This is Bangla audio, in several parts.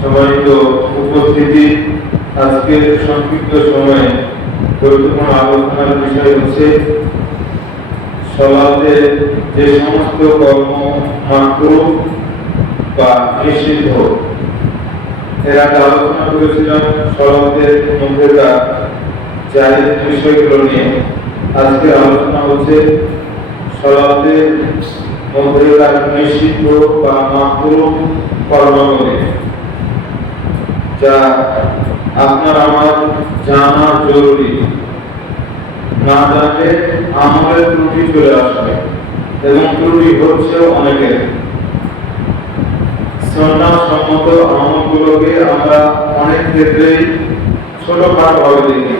সম্মানিত উপস্থিতি, আজকে সংক্ষিপ্ত সময়ে গুরুত্বপূর্ণ আলোচনার বিষয় হচ্ছে সালাতে যে সমস্ত কর্ম মাকরুহ বা নিষিদ্ধ। এর আগে আলোচনা করেছিলাম সালাতের মধ্যেকার জায়েজ বিষয়গুলো নিয়ে। আজকে আলোচনা হচ্ছে সালাতের মধ্যেকার নিষিদ্ধ বা মাকরুহ কর্মগুলি, যা আপনার আমার জানা জরুরি। না জানলে আমলের ত্রুটি চলে আসবে এবং ত্রুটি হচ্ছেও অনেকের। সুন্নাহ সম্মত আমলগুলোকে আমরা অনেক ক্ষেত্রেই ছোটখাটো ভাবে দেখি।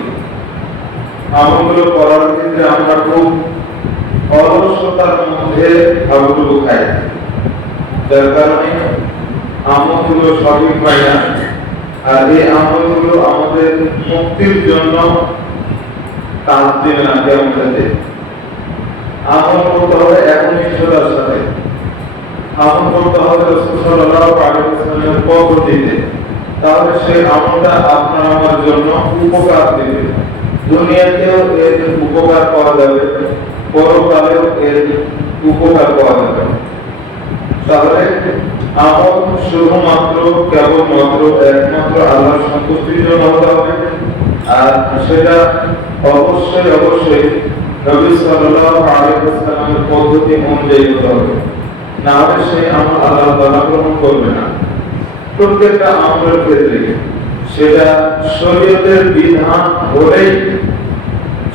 আমলগুলো করার ক্ষেত্রে আমরা খুব অলসতার মধ্যে ভাবগুলো খাই, যার কারণে আমলগুলো সঠিক হয় না। আর এই আমলগুলো আমাদের মুক্তির জন্য কাজ দেবে না। কেমন সাথে আমল করতে হবে একনিষ্ঠতার সাথে, আমল করতে হবে রাসূল সাল্লাল্লাহু আলাইহি ওয়াসাল্লামের পদ্ধতিতে। তাহলে সেই আমলটা আপনার আমার জন্য উপকার দেবে, দুনিয়াতেও এর উপকার পাওয়া যাবে, পরকালেও এর উপকার পাওয়া যাবে। তাহলে আমল শুধুমাত্র কেবলমাত্র একমাত্র আল্লাহর সন্তুষ্টির জন্য হতে হবে, আর সেটা অবশ্যই নবী সাল্লাল্লাহু আলাইহি ওয়াসাল্লামের পদ্ধতি অনুযায়ী হতে হবে। না হলে সেই আমল আল্লাহ তাআলা গ্রহণ করবে না। প্রত্যেকটা আমলের ক্ষেত্রে সেটা শরীয়তের বিধান হলেই,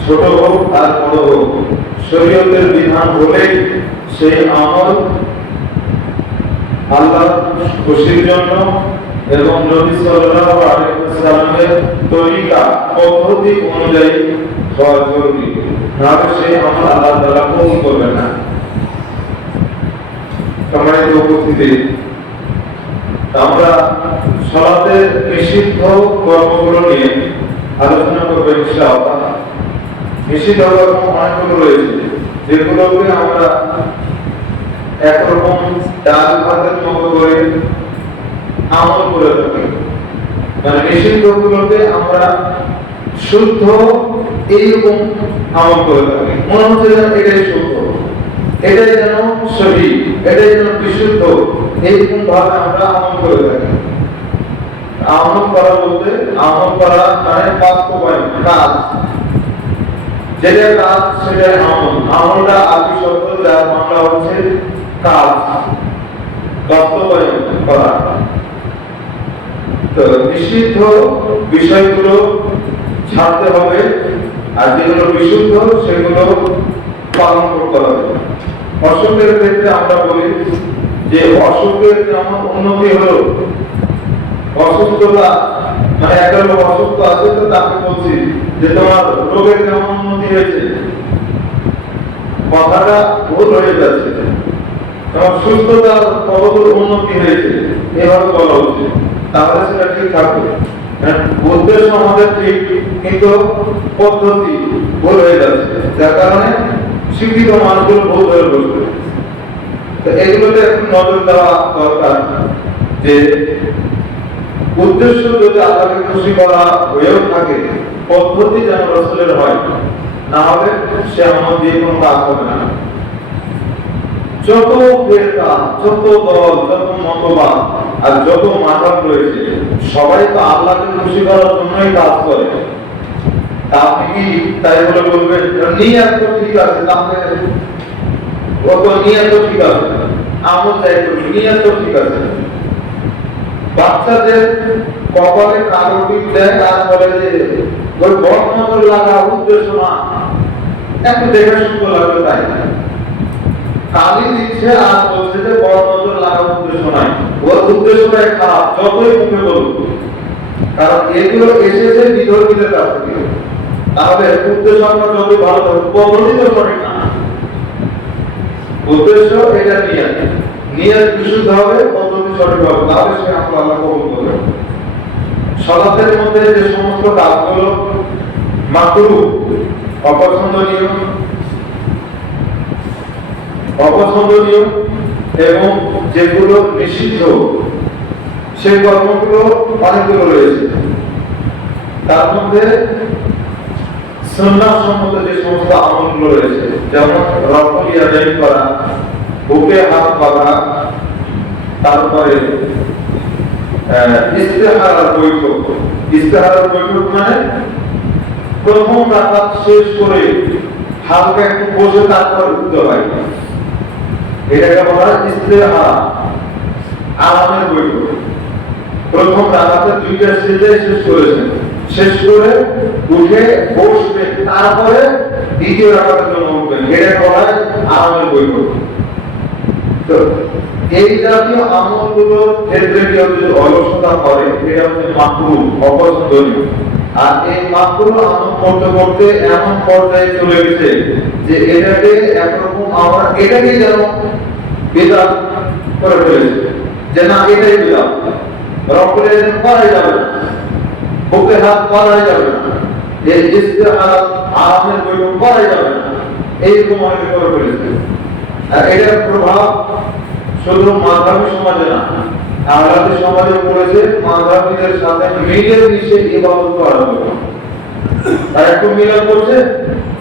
ছোট হোক আর বড় হোক, শরীয়তের বিধান হলেই সেই আমল আল্লাহ খুশির জন্য এবং নবী সাল্লাল্লাহু আলাইহি ওয়াসাল্লামের তরিকা পদ্ধতি অনুযায়ী হওয়া জরুরি। না হলে সেই আমল আল্লাহ তাআলা কবুল করবে না। সম্মানিত উপস্থিতি, আমরা সালাতের নিষিদ্ধ কর্মগুলো নিয়ে আলোচনা করব ইনশাআল্লাহ। নিষিদ্ধ কর্ম অনেকগুলো রয়েছে, যেগুলোকে আমরা একরকম ডাল ভাতের মতো করে আমল করে থাকি। মানে নিষিদ্ধগুলোকে আমরা শুদ্ধ এইরকম আমল করে থাকি, মনে হচ্ছে যেন এটাই শুদ্ধ, এটাই যেন সহি, এটাই যেন বিশুদ্ধ, এইরকম ভাবে আমরা আমল করে থাকি। আমল করা বলতে, আমল করা মানে বাস্তবায়ন, কাজ, যেটা কাজ সেটাই আমল। আমলটা আরবি শব্দ, যার বাংলা হচ্ছে কাজ, বাস্তবায়ন করা। তো নিষিদ্ধ বিষয়গুলো ছাড়তে হবে, আর যেগুলো বিশুদ্ধ সেগুলো পালন করতে হবে। অসুখের ক্ষেত্রে আমরা বলি যে অসুখের যেমন উন্নতি হলো, অসুস্থতা মানে একটা লোক অসুস্থ আছে, তো তাকে বলছি যে তোমার রোগের যেমন উন্নতি হয়েছে, কথাটা ভুল হয়ে যাচ্ছে। তোমার সুস্থতার কতদূর উন্নতি হয়েছে এভাবে বলা উচিত, তাহলে সেটা ঠিক থাকবে। উদ্দেশ্য আমাদের ঠিক, কিন্তু পদ্ধতি ভুল হয়ে যাচ্ছে, যার কারণে শিক্ষিত মানুষগুলো ভুল হয়ে বসবে। তো এগুলোতে একটু নজর দেওয়া দরকার যে উদ্দেশ্য যদি আল্লাহকে খুশি করা হয়েও থাকে, পদ্ধতি যেন রাসূলের হয়, না হলে সে আমল দিয়ে কোনো কাজ হবে না। যত ফেরকা, যত দল, যত মতবাদ আর যত মাযহাব রয়েছে, সবাই তো আল্লাহকে খুশি করার জন্যই কাজ করে। আপনি কি তাই বলে বলবেন নিয়ত তো ঠিক আছে, তাহলে কত নিয়ত তো ঠিক আছে, আমল চাই তো নিয়ত তো ঠিক আছে। বাচ্চাদের কপালে কালো টিপ দেয় আর বলে যে ওই বর্ণনজর লাগা উদ্দেশ্য না, একটু দেখে সুন্দর লাগবে তাই কালি দিচ্ছে আর বলছে যে বর্ণনজর লাগা উদ্দেশ্য নাই। ওর উদ্দেশ্যটাই খারাপ, যতই মুখে বলুক, কারণ এগুলো এসেছে বিধর্মীদের কাছ থেকে। তাহলে উদ্দেশ্য আমরা যতই ভালো থাকুক, পদ্ধতি তো সঠিক না। উদ্দেশ্য এটা নিয়ত বিশুদ্ধ হবে, পদ্ধতি সঠিক হবে, তাহলে সে আমরা আল্লাহ কবুল করবে। সালাতের মধ্যে যে সমস্ত কাজগুলো মাকরুহ, অপছন্দনীয় এবং যেগুলো নিষিদ্ধ, সেই কর্মগুলো অনেকগুলো রয়েছে। তার মধ্যে সুন্নাহ সম্মত যে সমস্ত আমলগুলো রয়েছে, যেমন রকল ইয়াদাইন করা, বুকে হাত বাঁধা, তারপরে ইস্তেহারার বৈঠক। ইস্তেহারার বৈঠক মানে প্রথম রাকাত শেষ করে হালকা একটু বসে তারপর উঠতে হয়, এটাকে বলা হয় ইস্তেহারা, আরামের বৈঠক। প্রথম রাকাতে দুইটা সিজদায় শেষ করেছেন, শেষ করে উঠে বসবেন, তারপরে দ্বিতীয় রাকাতের জন্য উঠবেন, এটাকে বলা হয় আরামের বৈঠক। তো এই জাতীয় আমলগুলোর ক্ষেত্রে কেউ যদি অলসতা করে, এটা হচ্ছে মাকরুহ, অপছন্দনীয়। আর এই মাকরুহ আমল করতে করতে এমন পর্যায়ে চলে গেছে যে এটাকে একরকম আমরা এটাকে যেন বিদআত করে ফেলেছে, যে না এটাই বিদআত, রকলে করাই যাবে না, বুকে হাত করাই যাবে না, এই ইস্তেহারা আরামের বৈঠক করাই যাবে না, এইরকম অনেকে করে ফেলেছে। আর এটার প্রভাব শুধু মাযহাবী সমাজে না, আহলাদি সমাজে পড়েছে। মাযহাবীদের সাথে মিলে মিশে ইবাদত করা হবে, আর একটু মিলাদ করছে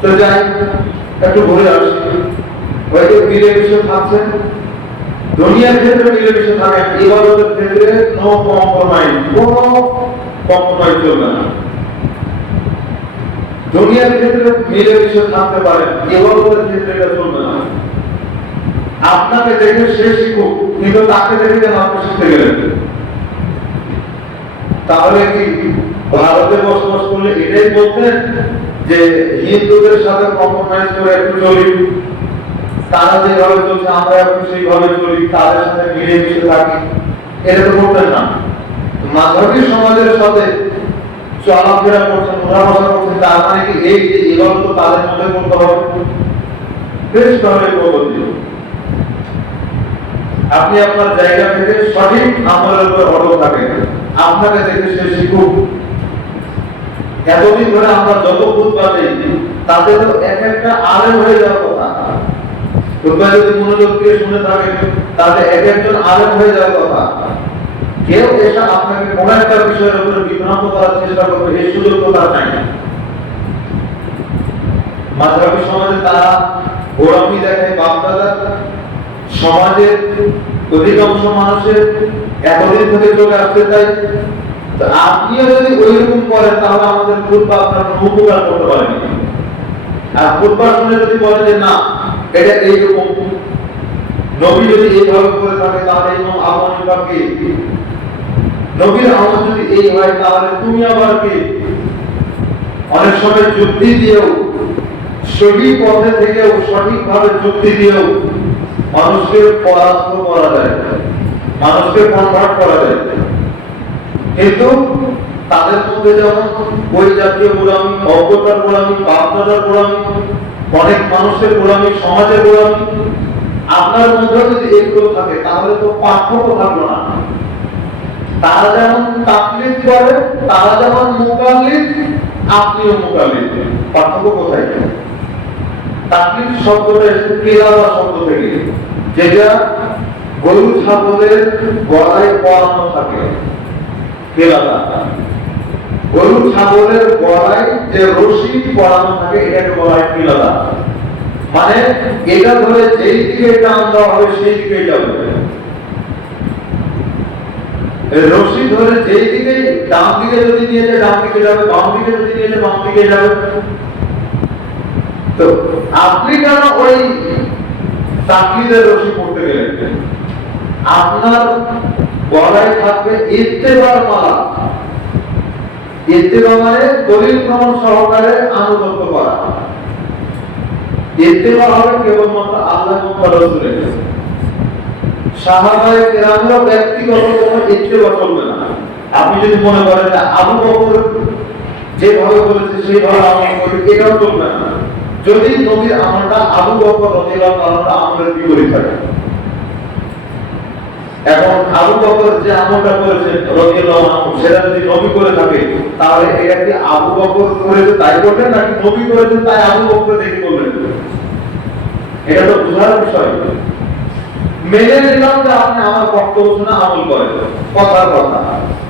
তো যাই একটু ঘুরে আসি, ওই যে মিলে মিশে থাকছেন। দুনিয়ার ক্ষেত্রে মিলে মিশে থাকেন, ইবাদতের ক্ষেত্রে নো কম্প্রোমাইজ, কোনো কম্প্রোমাইজ চলবে না। দুনিয়ার ক্ষেত্রে মিলে মিশে থাকতে পারেন, ইবাদতের ক্ষেত্রে এটা চলবে না। আপনাকে দেখে সে শিখুক, কিন্তু তাকে দেখে যেন আপনি শিখতে গেলেন। তাহলে কি ভারতে বসবাস করলে এটাই বলতেন যে হিন্দুদের সাথে কম্প্রোমাইজ করে একটু চলি, তারা যেভাবে চলছে আমরা এখন সেইভাবে চলি, তাদের সাথে মিলে মিশে থাকি, এটা তো করতেন না। মাযহাবী সমাজের সাথে চলাফেরা করছেন, ওঠাবসা করছেন, তার মানে কি এই যে ইবাদত তাদের মধ্যে করতে হবে? বেশ ভাবে পদ্ধতি। আপনি আপনার জায়গা থেকে সঠিক আমলের উপর অটল থাকেন, আপনাকে দেখে সে শিখুক। এতদিন ধরে আমরা যত খুতবা দেই তাতে তো এক একটা আলেম হয়ে যাওয়ার কথা। খুতবা যদি মনোযোগ দিয়ে শুনে থাকেন তাতে এক একজন আলেম হয়ে যাওয়ার কথা। কেউ এসে আপনাকে কোন একটা বিষয়ের উপরে বিভ্রান্ত করার চেষ্টা করবে, এই সুযোগ তো তার নাই। মাযহাবী সমাজে তারা গোলামি দেখে, বাপদাদা সমাজের অধিকাংশ মানুষের এতদিন থেকে চলে আসতে চাই। আপনিও যদি ওইরকম করেন তাহলে আমাদের খুতবা আপনার কোনো উপকার করতে পারেনি। আর খুতবা শুনে যদি বলে যে না এটা এইরকম, নবী যদি এইভাবে করে থাকে তাহলে ইমাম আবু হানিফা কে, নবীর আমল যদি এই হয় তাহলে তুমি আবার কে? অনেক সময় যুক্তি দিয়েও, সঠিক পথে থেকেও, সঠিকভাবে যুক্তি দিয়েও মানুষকে পরাস্ত করা যায়, মানুষকে কনভার্ট করা যায়। কিন্তু তাদের মধ্যে যেমন ওই জাতীয় গোলামি, অজ্ঞতার গোলামি, বাপদাদার গোলামি, অনেক মানুষের গোলামি, সমাজের গোলামি, আপনার মধ্যে যদি এগুলো থাকে তাহলে তো পার্থক্য থাকলো না। তারা যেমন তাকলিদ করে, তারা যেমন মুকাল্লিদ, আপনিও মুকাল্লিদ, পার্থক্য কোথায়? তাকলিদ শব্দটা এসেছে কিরাবা শব্দ থেকে, যেটা গরু ছাগলের গলায় পরানো থাকে। কিরাবা গরু ছাগলের গলায় যে রশি পরানো থাকে এটাকে বলা হয় কিরাবা। মানে এটা ধরে যেই দিকে টান দেওয়া হবে সেই দিকে যাবে, রশি ধরে যেই দিকে, ডান দিকে যদি নিয়ে যায় ডান দিকে যাবে, বাম দিকে যদি নিয়ে যায় বাম দিকে যাবে। তো আপনি কেন ওই তাকলিদের রশি পড়তে গেলেন? আপনার গলায় থাকবে ইত্তেবার মালা। ইত্তেবা মানে দলিল প্রমাণ সহকারে আনুগত্য করা। ইত্তেবা হবে কেবলমাত্র আল্লাহ এবং তার রাসূলের। সাহাবায়ে কেরামরা ব্যক্তিগত কোনো ইত্তেবা চলবে না। আপনি যদি মনে করেন যে আবু বকর যেভাবে বলেছে সেইভাবে আমল করবে, এটাও চলবে না। যদি নবীর আমলটা আবু বকর রাদিয়াল্লাহু তাআলা আমলের বিপরীত থাকে। এখন আবু বকর যে আমলটা করেছেন রাদিয়াল্লাহু আনহু, সেটা যদি নবী করে থাকে তাহলে এটা কি আবু বকর করেছে তাই করবেন, নাকি নবী করেছেন তাই আবু বকর দেখে করবেন? এটা তো বোঝার বিষয়। মেনে নিলাম যে আপনি আমার বক্তব্য শুনে আমল করেন, কথার কথা।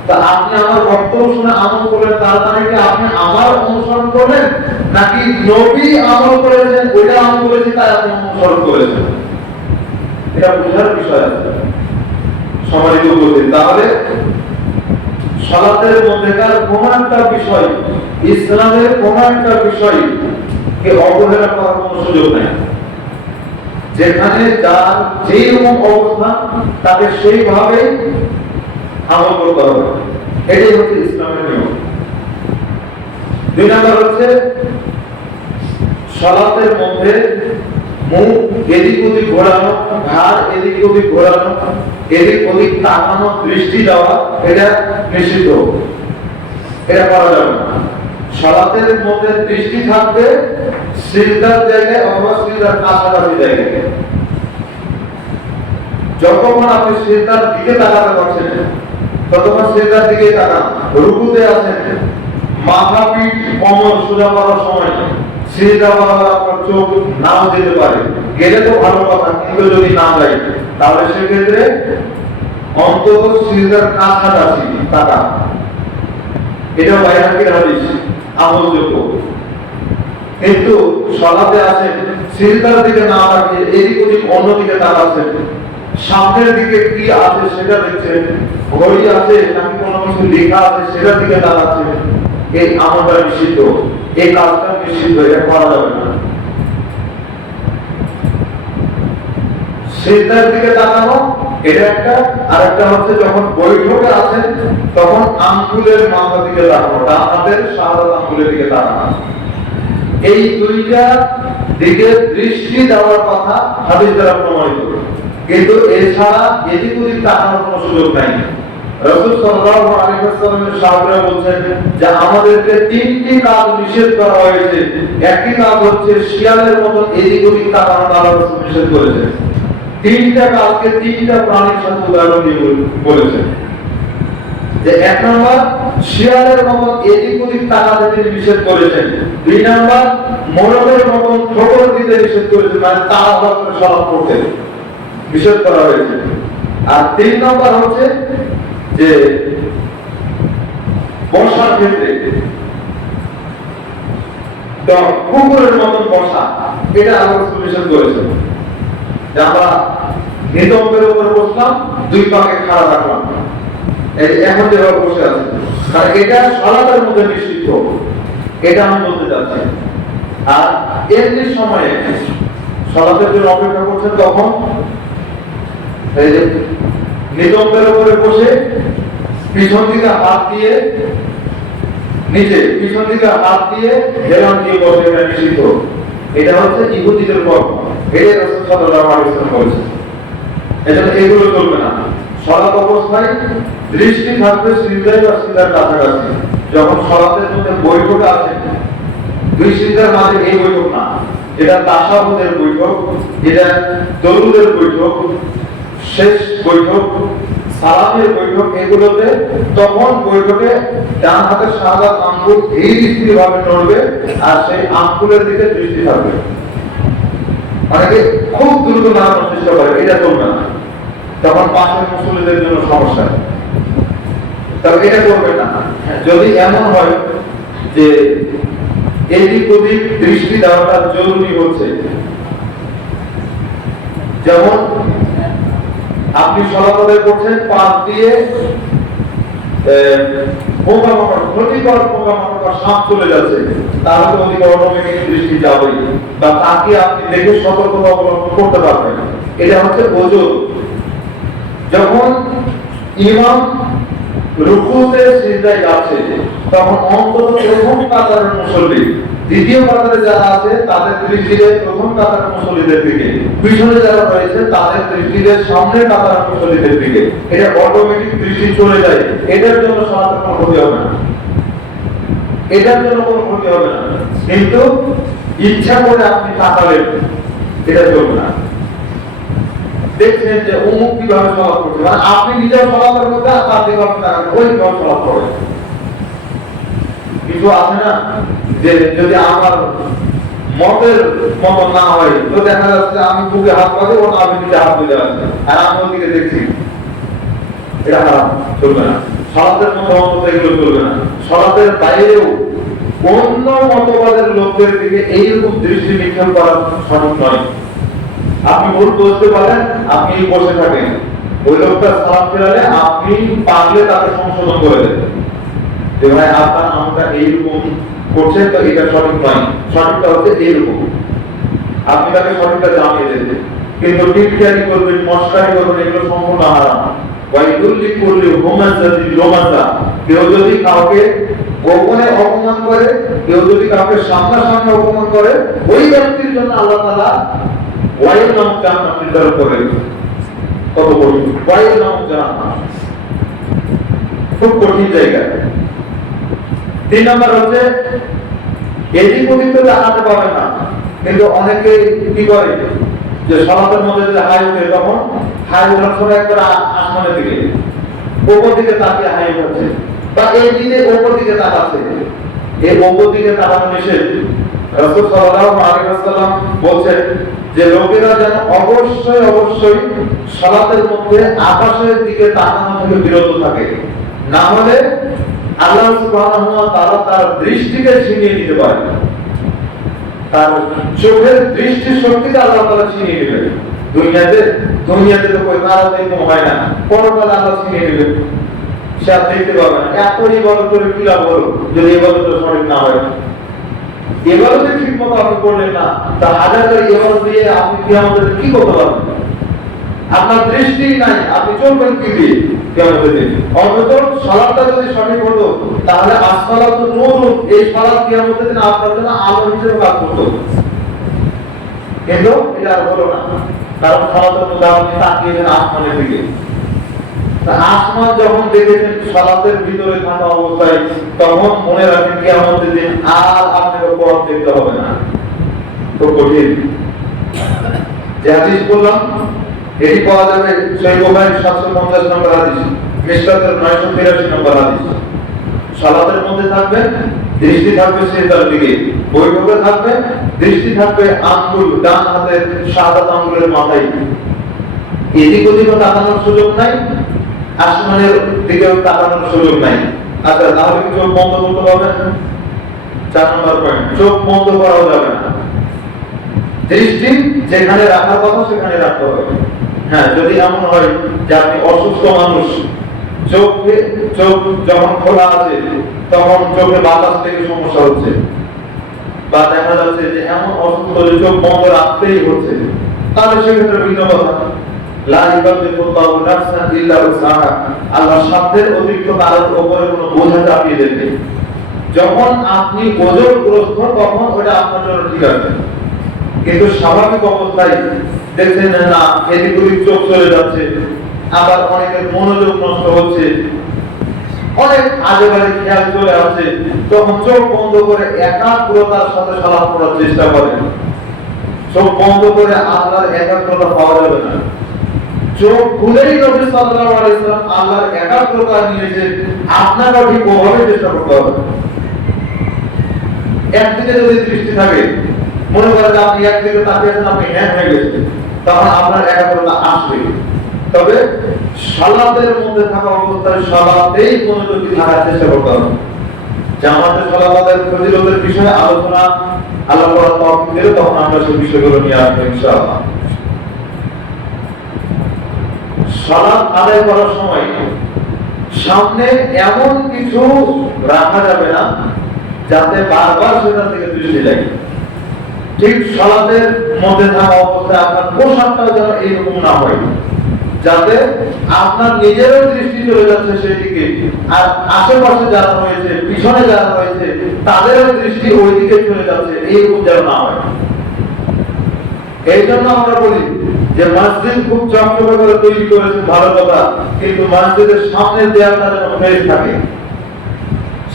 তা আপনি আমার বক্তব্য শুনে আমল করলেন, তার মানে কি আপনি আমার অনুসরণ করলেন, নাকি নবী আমল করেছেন ওইটা আমল করেছি তাই আপনি অনুসরণ করেছেন? এটা বোঝার বিষয় আছে সম্মানিত উপস্থিতি। তাহলে সালাতের মধ্যেকার কোন একটা বিষয়, ইসলামের কোন একটা বিষয় কে অবহেলা করার কোনো সুযোগ নেই। যেখানে যার যেই রকম অবস্থান তাকে সেইভাবে আমল করতে হবে, এটাই হচ্ছে ইসলামের নিয়ম। 2 নম্বর হচ্ছে সালাতের মধ্যে মুখ এদিক ওদিক ঘোরানো, ঘাড় এদিক ওদিক ঘোরানো, এদিক ওদিক তাকানো, দৃষ্টি দেওয়া, এটা নিষিদ্ধ, এটা করা যাবে না। সালাতের মধ্যে দৃষ্টি থাকবে সিজদার জায়গায় অথবা সিজদার কাছাকাছি জায়গায়। যতক্ষণ আপনি সিজদার দিকে তাকাতে পারছেন ততক্ষণ সিজদার দিকে তাকান। রুকুতে আছেন, মাথা পিঠ কোমর সোজা করার সময় সিজদা বরাবর আপনার চোখ নাও যেতে পারে, গেলে তো ভালো কথা, কিন্তু যদি না যায় তাহলে সেক্ষেত্রে অন্তত সিজদার কাছাকাছি তাকান। এটা বাইহাকির হাদিস, আমলযোগ্য। কিন্তু সালাতে আছেন, সিজদার দিকে না তাকিয়ে এদিক ওদিক অন্যদিকে তাকাচ্ছেন, সামনের দিকে কি আছে সেটা দেখছেন, ঘড়ি আছে নাকি কোনো কিছু লেখা আছে সেটার দিকে তাকাচ্ছেন, এই আমলটা নিষিদ্ধ, এই কাজটা নিষিদ্ধ, এটা করা যাবে না। সিজদার দিকে তাকানো এটা একটা, আর একটা হচ্ছে যখন বৈঠকে আছেন তখন আঙ্গুলের মাথা দিকে তাকানো, ডান হাতের শাহাদাত আঙ্গুলের দিকে তাকানো। এই দুইটা দিকে দৃষ্টি দেওয়ার কথা হাদিস দ্বারা প্রমাণিত, কিন্তু এছাড়া এদিক ওদিক তাকানোর কোনো সুযোগ নাই। রাসূল সাল্লাল্লাহু আলাইহি ওয়াসাল্লামের সাহাবীরা বলছেন যে আমাদেরকে 3টি কাজ নিষেধ করা হয়েছে। একটি কাজ হচ্ছে শিয়ালের মতো এদিক ওদিক তাকানো, আল্লাহ রাসূল নিষেধ করেছেন। 3টা কাজকে 3টা প্রাণীর সাথে উদাহরণ দিয়ে বলেছেন যে 1 নম্বর শিয়ালের মতো এদিক ওদিক তাকাতে তিনি নিষেধ করেছেন। 2 নম্বর মোরগের মতো ঠোকর দিতে নিষেধ করেছেন, মানে তাড়াহুড়া করে সালাত পড়তে নিষেধ করা হয়েছে। আর 3 নম্বর হচ্ছে যে বসার ক্ষেত্রে কুকুরের মতো বসা, এটা আল্লাহ রাসূল নিষেধ করেছেন। যে আমরা নিতম্বের উপরে বসলাম, 2 পাকে খাড়া রাখলাম, এই এখন যেভাবে বসে আছে, কারণ এটা সালাতের মধ্যে নিষিদ্ধ, এটা আমি বলতে চাচ্ছি। আর এমনি সময়ে সালাতের জন্য অপেক্ষা করছেন তখন এই যে নিতম্বের উপরে বসে পিছন দিকে হাত দিয়ে নিচে, পিছন দিকে হাত দিয়ে হেলান দিয়ে বসে, এটা নিষিদ্ধ। এটা হচ্ছে ইহুদিদের কর্ম, এটা রাসূল সাল্লাল্লাহু আলাইহি ওয়াসাল্লাম বলেছেন। এজন্য এগুলো চলবে না। সালাত অবস্থায় দৃষ্টি থাকবে সিজদায় বা সিজদার কাছাকাছি। যখন সালাতের মধ্যে বৈঠক আছে, 2 সিজদার মাঝে এই বৈঠক না, এটা তাশাহুদের বৈঠক, এটা দরুদের বৈঠক, শেষ বৈঠক, সালামের বৈঠক, এগুলোতে তখন বৈঠকে ডান হাতের শাহাদাত আঙ্গুল এই স্থিরভাবে নড়বে আর সেই আঙ্গুলের দিকে দৃষ্টি থাকবে। অনেকে খুব দ্রুত নাড়ানোর চেষ্টা করে, এটা চলবে না, তখন পাশের মুসল্লিদের জন্য সমস্যা। তবে এটা করবে না। যদি এমন হয় যে এদিক ওদিক দৃষ্টি দেওয়াটা জরুরি হচ্ছে, যেমন আপনি সালাত আদায় করছেন, পাশ দিয়ে পোকামাকড়, ক্ষতিকর পোকামাকড় বা সাপ চলে যাচ্ছে, তাহলে ওদিকে অটোমেটিক দৃষ্টি যাবেই, বা তাকে আপনি দেখে সতর্কতা অবলম্বন করতে পারবেন। এটা হচ্ছে ওযর। যখন ইমাম রুকুতে সিজদায় যাচ্ছে তখন অন্তত প্রথম কাতারের মুসল্লি, দ্বিতীয় কাতারে যারা আছে তাদের দৃষ্টিতে প্রথম কাতারের মুসল্লিদের দিকে, পিছনে যারা রয়েছে তাদের দৃষ্টিতে সামনের কাতারের মুসল্লিদের দিকে। এটা অটোমেটিক দৃষ্টি চলে যায়। এটার জন্য সালাতের কোনো ক্ষতি হবে না, এটার জন্য কোনো ক্ষতি হবে না। কিন্তু ইচ্ছা করে আপনি তাকালেন, এটা চলবে না। দেখছেন যে অমুক কিভাবে সালাত করছে, মানে আপনি নিজের সালাতের মধ্যে তার দিকে আপনি তাকান, ওই কিভাবে সালাত করেন। কিছু আছে না যে যদি আমার মতের মত না হয়, তো দেখা যাচ্ছে আমি বুকে হাত পাতে ও আমি নিচে হাত দিতে যাচ্ছে আর আমি ওদিকে দেখছি, এটা হারাম, চলবে না। সালাতের মধ্যে অন্তত এগুলো চলবে না। সালাতের বাইরেও অন্য মতবাদের লোকদের দিকে এইরকম দৃষ্টি নিক্ষেপ করা সঠিক নয়। আপনি ভুল বুঝতে পারেন, আপনি বসে থাকেন, ওই লোকটা সালাত ফেরালে আপনি পারলে তাকে সংশোধন করে দেন যে ভাই আপনার আমটা এইরকম করছে, তো এটা সঠিক নয়, সঠিকটা হচ্ছে এইরকম, আপনি তাকে সঠিকটা জানিয়ে দেন। কিন্তু টিটকারি করবেন, মশকারি করবেন, এগুলো সম্পূর্ণ হারাম। ওয়াইদুল্লি করলে হুমাজাতি লোমাজা, কেউ যদি কাউকে গোপনে অপমান করে, কেউ যদি কাউকে সামনাসামনি অপমান করে, ওই ব্যক্তির জন্য আল্লাহ তাআলা ওয়াইল নামক জাহান্নাম নির্ধারণ করে। কত বড় ওয়াইল নামক জাহান্নাম, খুব কঠিন জায়গা। 3 নাম্বার হচ্ছে এদিক ওদিক তো তাকাতে পাবে না, কিন্তু অনেকে কি করে যে সালাতের মধ্যে যে হাই ওঠে, তখন হাই ওঠার সময় একবার আসমানের দিকে উপর দিকে তাকিয়ে হাই উঠছে, বা এই দিকে উপর দিকে তাকাচ্ছে। এই উপর দিকে তাকানো নিষেধ। রাসূল সাল্লাল্লাহু আলাইহি ওয়াসাল্লাম বলেন যে লোকেরা যেন অবশ্যই অবশ্যই সালাতের মধ্যে আকাশের দিকে তাকানো থেকে বিরত থাকে, না হলে আল্লাহ সুবহানাহু ওয়া তাআলা তার দৃষ্টিকে ছিনিয়ে নিতে পারে, তার চোখের দৃষ্টি শক্তিকে আল্লাহ তাআলা ছিনিয়ে নেবেন। দুনিয়াতে তো કોઈ কারো এরকম হয় না, পরকালে আল্লাহ ছিনিয়ে নেবেন, সে আর দেখতে পাবে না। এত ইবাদত করে কি লাভ হলো যদি ইবাদতটা সঠিক না হয়? ইবাদত ঠিক মতো আপনি করলেন না, তা হাজার ইবাদত দিয়ে আপনি কিয়ামতের কি করতে পারবেন? আপনার দৃষ্টি নাই, আপনি চলবেন কি দিয়ে কিয়ামতের দিন? অন্তত সালাতটা যদি সঠিক হতো, তাহলে আসসালাতু নূর, এই সালাত কিয়ামতের দিন আপনার জন্য আলো হিসেবে কাজ করতো। কিন্তু এটা আর হলো না, কারণ সালাতের মধ্যে আপনি তাকিয়েছেন আসমানের দিকে। আসমান যখন দেখেছেন সালাতের ভিতরে থাকা অবস্থায়, তখন মনে রাখেন কিয়ামতের দিন আর আপনাকে পথ দেখতে হবে না। খুব কঠিন যে হাদিস বললাম, এটি পাওয়া যাবে সহিহ বুখারীর 750 নম্বর হাদিস, মিশকাতের 983 নম্বর হাদিস। সালাতের মধ্যে থাকবে, দৃষ্টি থাকবে সিজদার দিকে, বৈঠকে থাকবে, দৃষ্টি থাকবে আঙ্গুল, ডান হাতের শাহাদাত আঙ্গুলের মাথায়। এদিক ওদিক তাকানোর সুযোগ নাই, আসমানের দিকেও তাকানোর সুযোগ নাই। আচ্ছা, তাহলে কি চোখ বন্ধ করতে পারবেন? 4 নম্বর পয়েন্ট, চোখ বন্ধ করাও যাবে না। দৃষ্টি যেখানে রাখার কথা সেখানে রাখতে হবে। হ্যাঁ, যদি এমন হয় যে আপনি অসুস্থ মানুষ, চোখ যখন খোলা আছে তখন চোখে বাতাস থেকে সমস্যা হচ্ছে, বা দেখা যাচ্ছে যে এমন অসুস্থ যে চোখ বন্ধ রাখতেই হচ্ছে, তাহলে সেক্ষেত্রে ভিন্ন কথা। লা ইউকাল্লিফুল্লাহু নাফসান ইল্লা উসআহা, আল্লাহ সাধ্যের অতিরিক্ত কারোর উপরে কোনো বোঝা চাপিয়ে দেন না। যখন আপনি ওজনগ্রস্ত তখন ওটা আপনার জন্য ঠিক আছে, কিন্তু স্বাভাবিক অবস্থায় দেখছেন না এদিক ওদিক চোখ চলে যাচ্ছে, আবার অনেকের মনোযোগ নষ্ট হচ্ছে, অনেক আজে বাজে খেয়াল চলে আসছে, তখন চোখ বন্ধ করে একাগ্রতার সাথে সালাত করার চেষ্টা করেন। চোখ বন্ধ করে আল্লাহর একাগ্রতা পাওয়া যাবে না। চোখ খুলেই নবী সাল্লাল্লাহু আলাইহি ওয়াসাল্লাম আল্লাহর একাগ্রতা নিয়েছেন, আপনাকে ঠিক ওভাবে চেষ্টা করতে হবে। একদিকে যদি দৃষ্টি থাকে, মনে করেন আপনি একদিকে তাকিয়ে আছেন, আপনি হ্যাঁ হয়ে গেছেন, তখন আপনার একাগ্রতা আসবে। তবে সালাতের মধ্যে থাকা অবস্থায় সালাতেই মনোযোগী থাকার চেষ্টা করতে হবে। জামাতের সালাতের ফজিলতের বিষয়ে আলোচনা আল্লাহ তাআলা তৌফিক দিলে তখন আমরা সেই বিষয়গুলো নিয়ে আসবো ইনশাআল্লাহ। সালাত আদায় করার সময় সামনে এমন কিছু রাখা যাবে না যাতে বারবার সেটার দিকে দৃষ্টি লাগে। ঠিক সালাতের মধ্যে থাকা অবস্থায় আপনার পোশাকটাও যেন এইরকম না হয়, যাতে আপনার নিজেরও দৃষ্টি চলে যাচ্ছে সেদিকে, আর আশেপাশে যারা রয়েছে, পিছনে যারা রয়েছে, তাদেরও দৃষ্টি ওই দিকে চলে যাচ্ছে, এইরকম যেন না হয়। এই জন্য আমরা বলি যে মসজিদ খুব চকচকে করে তৈরি করেছে, ভালো কথা, কিন্তু মসজিদের সামনের দেয়ালটা যেন ফ্রেশ থাকে।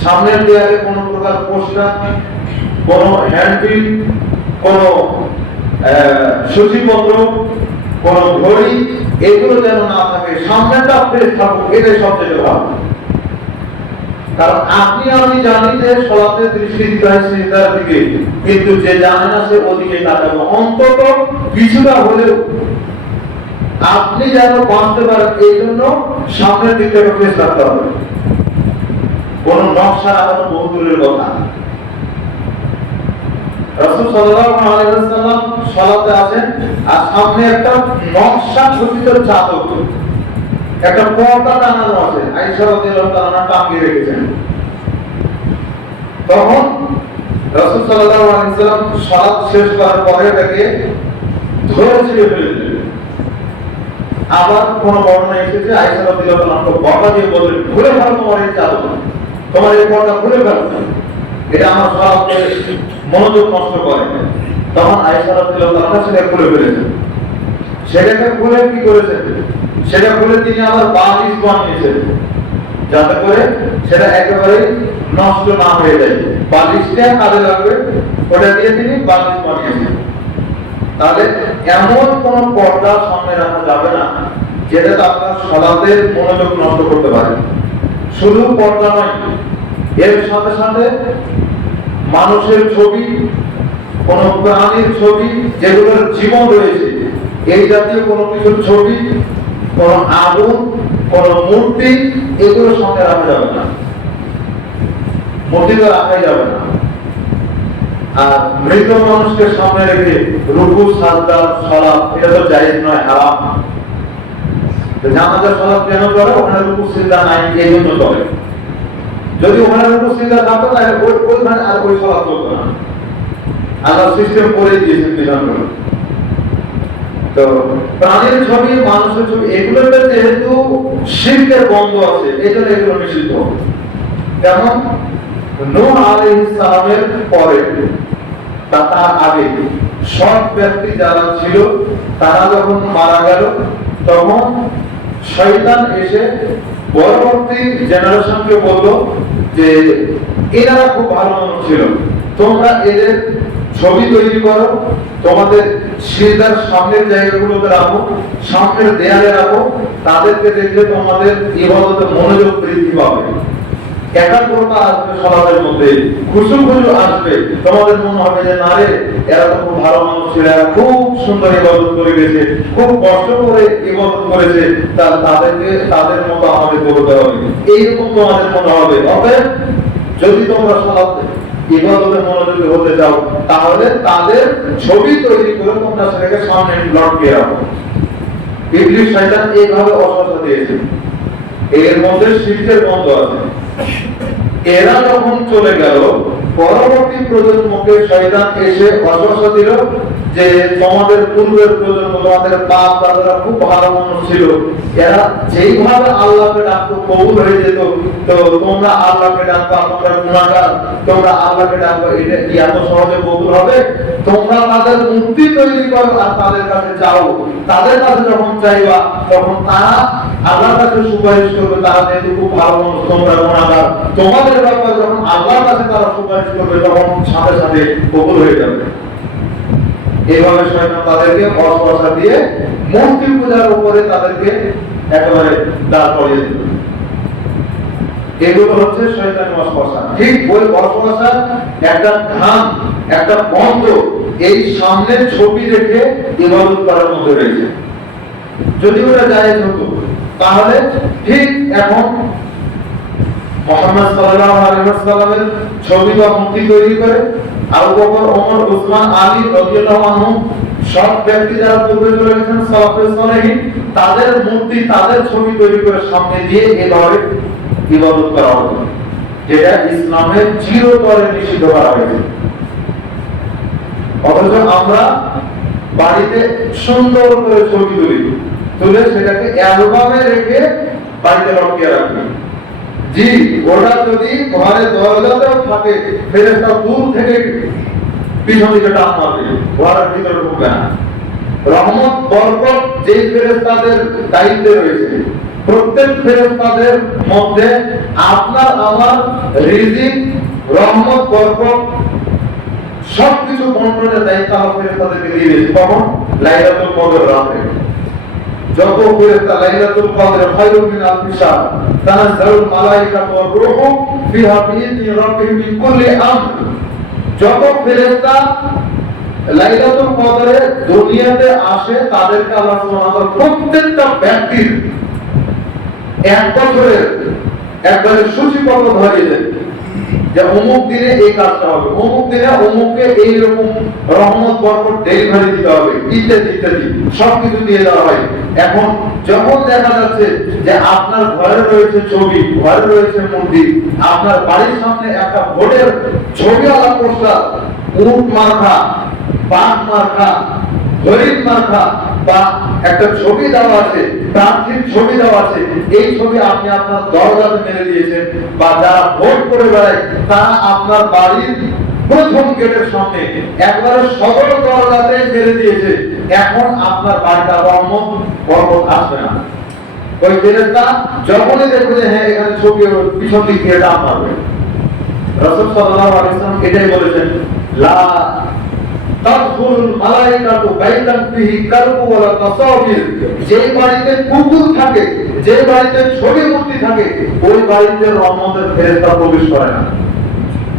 সামনের দেয়ালে কোনো প্রকার পোস্টার, কোনো হ্যান্ডবিল, কোনো সূচিপত্র, কোনো ঘড়ি, এগুলো যেন না থাকে, সামনেটা ফ্রেশ থাকুক, এটাই সবচেয়ে ভালো। কারণ আপনি আমি জানি যে সালাতে দৃষ্টি যায় সিজদার দিকে, কিন্তু যে জানে না সে ওদিকে তাকাবে। অন্তত কিছুটা হলেও আপনি যেন বাঁচতে পারেন, এই জন্য সামনের দিকে ফেস রাখতে হবে। কোন নকশা লাগানো বহু দূরের কথা। রাসূল সাল্লাল্লাহু আলাইহি ওয়াসাল্লাম সালাতে আছেন, আর সামনে একটা নকশা খচিত চাদর, একটা পর্দা টানানো আছে, আয়েশা রাদিয়াল্লাহু তাআলা টাঙিয়ে রেখেছেন। তখন রাসূল সাল্লাল্লাহু আলাইহি ওয়াসাল্লাম সালাত শেষ করার পরে তাকে ধরে ছিঁড়ে ফেলে দিলেন। আবার কোন বর্ণনা এসেছে আয়েশা রাদিয়াল্লাহু তাআলাকে বকা দিয়ে বললেন, খুলে ফেলো তোমার এই চাদর, তোমার এই পর্দা খুলে ফেলো, এটা আমার সালাতে মনোযোগ নষ্ট করে। তখন আয়েশা রাদিয়াল্লাহু তাআলা সেটা খুলে ফেলেছেন। সেটাকে খুলে কি করেছেন? সেটা খুলে তিনি আবার বালিশ বানিয়েছেন, যাতে করে সেটা একেবারে নষ্ট না হয়ে যায়। বালিশটা কাজে লাগবে, ওটা দিয়ে তিনি বালিশ বানিয়েছেন। তাহলে এমন কোন পর্দা সামনে রাখা যাবে না যেটা আপনার সালাতের মনোযোগ নষ্ট করতে পারে। শুধু পর্দা নয়, এর সাথে সাথে মানুষের ছবি, কোন প্রাণীর ছবি যেগুলোর জীবন রয়েছে, এই জাতীয় কোনো কিছুর ছবি, কোন আগুন, কোন মূর্তি, এগুলো সঙ্গে রাখা যাবে না। মূর্তি তো রাখাই যাবে না। আর মৃত মানুষকে সামনে রেখে রুকু সাজদা সালাত, এটা তো জায়েজ নয়, হারাম। জানাজার সালাত কেন করে? ওখানে রুকু সিজদা নাই, এই জন্য করে। যদি ওখানে রুকু সিজদা থাকতো তাহলে ওইখানে আর ওই সালাত চলতো না। আল্লাহ সিস্টেম করে দিয়েছেন বিধানগুলো। তো প্রাণীর ছবি, মানুষের ছবি, এগুলোতে যেহেতু শিরকের বন্ধ আছে, এই জন্য এগুলো নিষিদ্ধ। যেমন নূহ আলাইহিস সালামের পরে, তার আগে সব ব্যক্তি যারা ছিল তারা যখন মারা গেল, তখন শয়তান এসে পরবর্তী জেনারেশনকে বলল যে এরা খুব ভালো মানুষ ছিল, তোমরা এদের ছবি তৈরি করো, তোমাদের সিজদার সামনের জায়গাগুলোতে রাখো, সামনের দেয়ালে রাখো, তাদেরকে দেখলে তোমাদের ইবাদতে মনোযোগ বৃদ্ধি পাবে, একাগ্রতা আসবে, সালাতের মধ্যে খুশু আসবে, তোমাদের মনে হবে যে না রে, এরা তো খুব ভালো মানুষ ছিল, এরা খুব সুন্দর ইবাদত করে গেছে, খুব কষ্ট করে ইবাদত করেছে, তাদের মতো আমাদের করতে হবে, এইরকম তোমাদের মনে হবে। অতএব যদি তোমরা সালাতে ইবাদতে মনোযোগী হতে চাও, তাহলে তাদের ছবি তৈরি করে তোমরা সেটাকে সামনে লটকিয়ে রাখো। ইবলিস শয়তান এইভাবে অসহসা দিয়েছে, এর মধ্যে শিরকের বন্ধ আছে। এরা যখন চলে গেল, পরবর্তী প্রজন্মকে শয়তান এসে অসহসা দিল যে তোমাদের পূর্বের প্রজন্ম, তোমাদের বাপ দাদারা খুব ভালো মানুষ ছিল, এরা যেইভাবে আল্লাহকে ডাকতো কবুল হয়ে যেত, তো তোমরা আল্লাহকে ডাকবা, তোমরা গুনাহগার, তোমরা আল্লাহকে ডাকবা, এটা কি এত সহজে কবুল হবে? তোমরা তাদের মূর্তি তৈরি করো আর তাদের কাছে যাও, তাদের কাছে যখন চাইবা তখন তারা আল্লাহর কাছে সুপারিশ করবে, তারা যেহেতু খুব ভালো মানুষ, তোমরা গুনাহগার, তোমাদের ব্যাপারে যখন আল্লাহর কাছে তারা সুপারিশ করবে তখন সাথে সাথে কবুল হয়ে যাবে। এইভাবে শয়তান তাদেরকে অসহসা দিয়ে মূর্তি পূজার উপরে তাদেরকে একেবারে দাঁড় করিয়ে দিল। এগুলো হচ্ছে শয়তানি ওয়াসওয়াসা। ঠিক ওই ওয়াসওয়াসার একটা ধান, একটা বন্ধ এই সামনে ছবি রেখে ইবাদত করার মধ্যে রয়েছে। যদি ওটা জায়েজ হতো, তাহলে ঠিক এখন মুহাম্মদ সাল্লাল্লাহু আলাইহি ওয়াসাল্লামের ছবি বা মূর্তি তৈরি করে আবু বকর, ওমর, উসমান, আলী রাদিয়াল্লাহু আনহুম, সব ব্যক্তি যারা পূর্বে চলে গেছেন সালাফে সালেহিন, তাদের মূর্তি, তাদের ছবি তৈরি করে সামনে দিয়ে এভাবে ইবাদত করা হতো, যেটা ইসলামের চিরতরে নিষিদ্ধ করা হয়েছে। অথচ আমরা বাড়িতে সুন্দর করে ছবি তুলে সেটাকে অ্যালবামে রেখে বাড়িতে লটকিয়ে রাখি। জি, ওটা যদি ঘরে দরজাতেও থাকে, ফেরেশতা দূর থেকে পিছন দিকে টান মারবে, ঘরের ভিতরে ঢুকবে না। রহমত বরকত যে ফেরেশতাদের দায়িত্বে রয়েছে, প্রত্যেক ফেরেশতাদের মধ্যে আপনার আমার রিজিক, রহমত, বরকত সবকিছু বন্টনের দায়িত্ব আল্লাহ ফেরেশতাদেরকে দিয়ে দিয়েছে। কখন? লাইলাতুল কদর রাতে। যত ফেরেশতা লাইলাতুল কদর খায়রুম মিন আলফি শাহর তানাজ্জালুল মালায়েকাতু ওয়ার রূহু ফিহা বিইذনি রাব্বিহিম মিন কুল্লি আমর, যত ফেরেশতা লাইলাতুল কদরে দুনিয়াতে আসে তাদেরকে আল্লাহ সুবহানাহু ওয়া তাআলা প্রত্যেকটা ব্যক্তির এক বছরের একবারে সূচিপত্র ধরিয়ে দেন যে অমুক দিনে এই কাজটা হবে, অমুক দিনে অমুককে এইরকম রহমত বরকত ডেলিভারি দিতে হবে, ইত্যাদি ইত্যাদি সবকিছু দিয়ে দেওয়া হয়। এখন যখন দেখা যাচ্ছে যে আপনার ঘরে রয়েছে ছবি, ঘরে রয়েছে মূর্তি, আপনার বাড়ির সামনে একটা ভোটের ছবিওয়ালা পোস্টার, উট মার্কা, বাঘ মার্কা, হরিণ মার্কা বা একটা ছবি দেওয়া আছে, প্রার্থীর ছবি দেওয়া আছে, এই ছবি আপনি আপনার দরজাতে মেরে দিয়েছেন, বা যারা ভোট করে বেড়ায় তারা আপনার বাড়ির প্রথম গেটের সামনে একবারে সদর দরজাতে মেরে দিয়েছে, এখন আপনার বাড়িটা রহমত বরকত আসবে না। ওই ফেরেশতা যখনই দেখবে যে হ্যাঁ এখানে ছবি পিছন দিক দিয়ে ডান মারবে, রাসূল সাল্লাল্লাহু আলাইহি ওয়াসাল্লাম এটাই বলেছেন, লা তাদখুলুল মালায়েকাতু বাইতান ফিহি কালবু ওয়ালা তাসাবির, যে বাড়িতে কুকুর থাকে, যে বাড়িতে ছবি মূর্তি থাকে, ওই বাড়িতে রহমতের ফেরেশতা প্রবেশ করে না।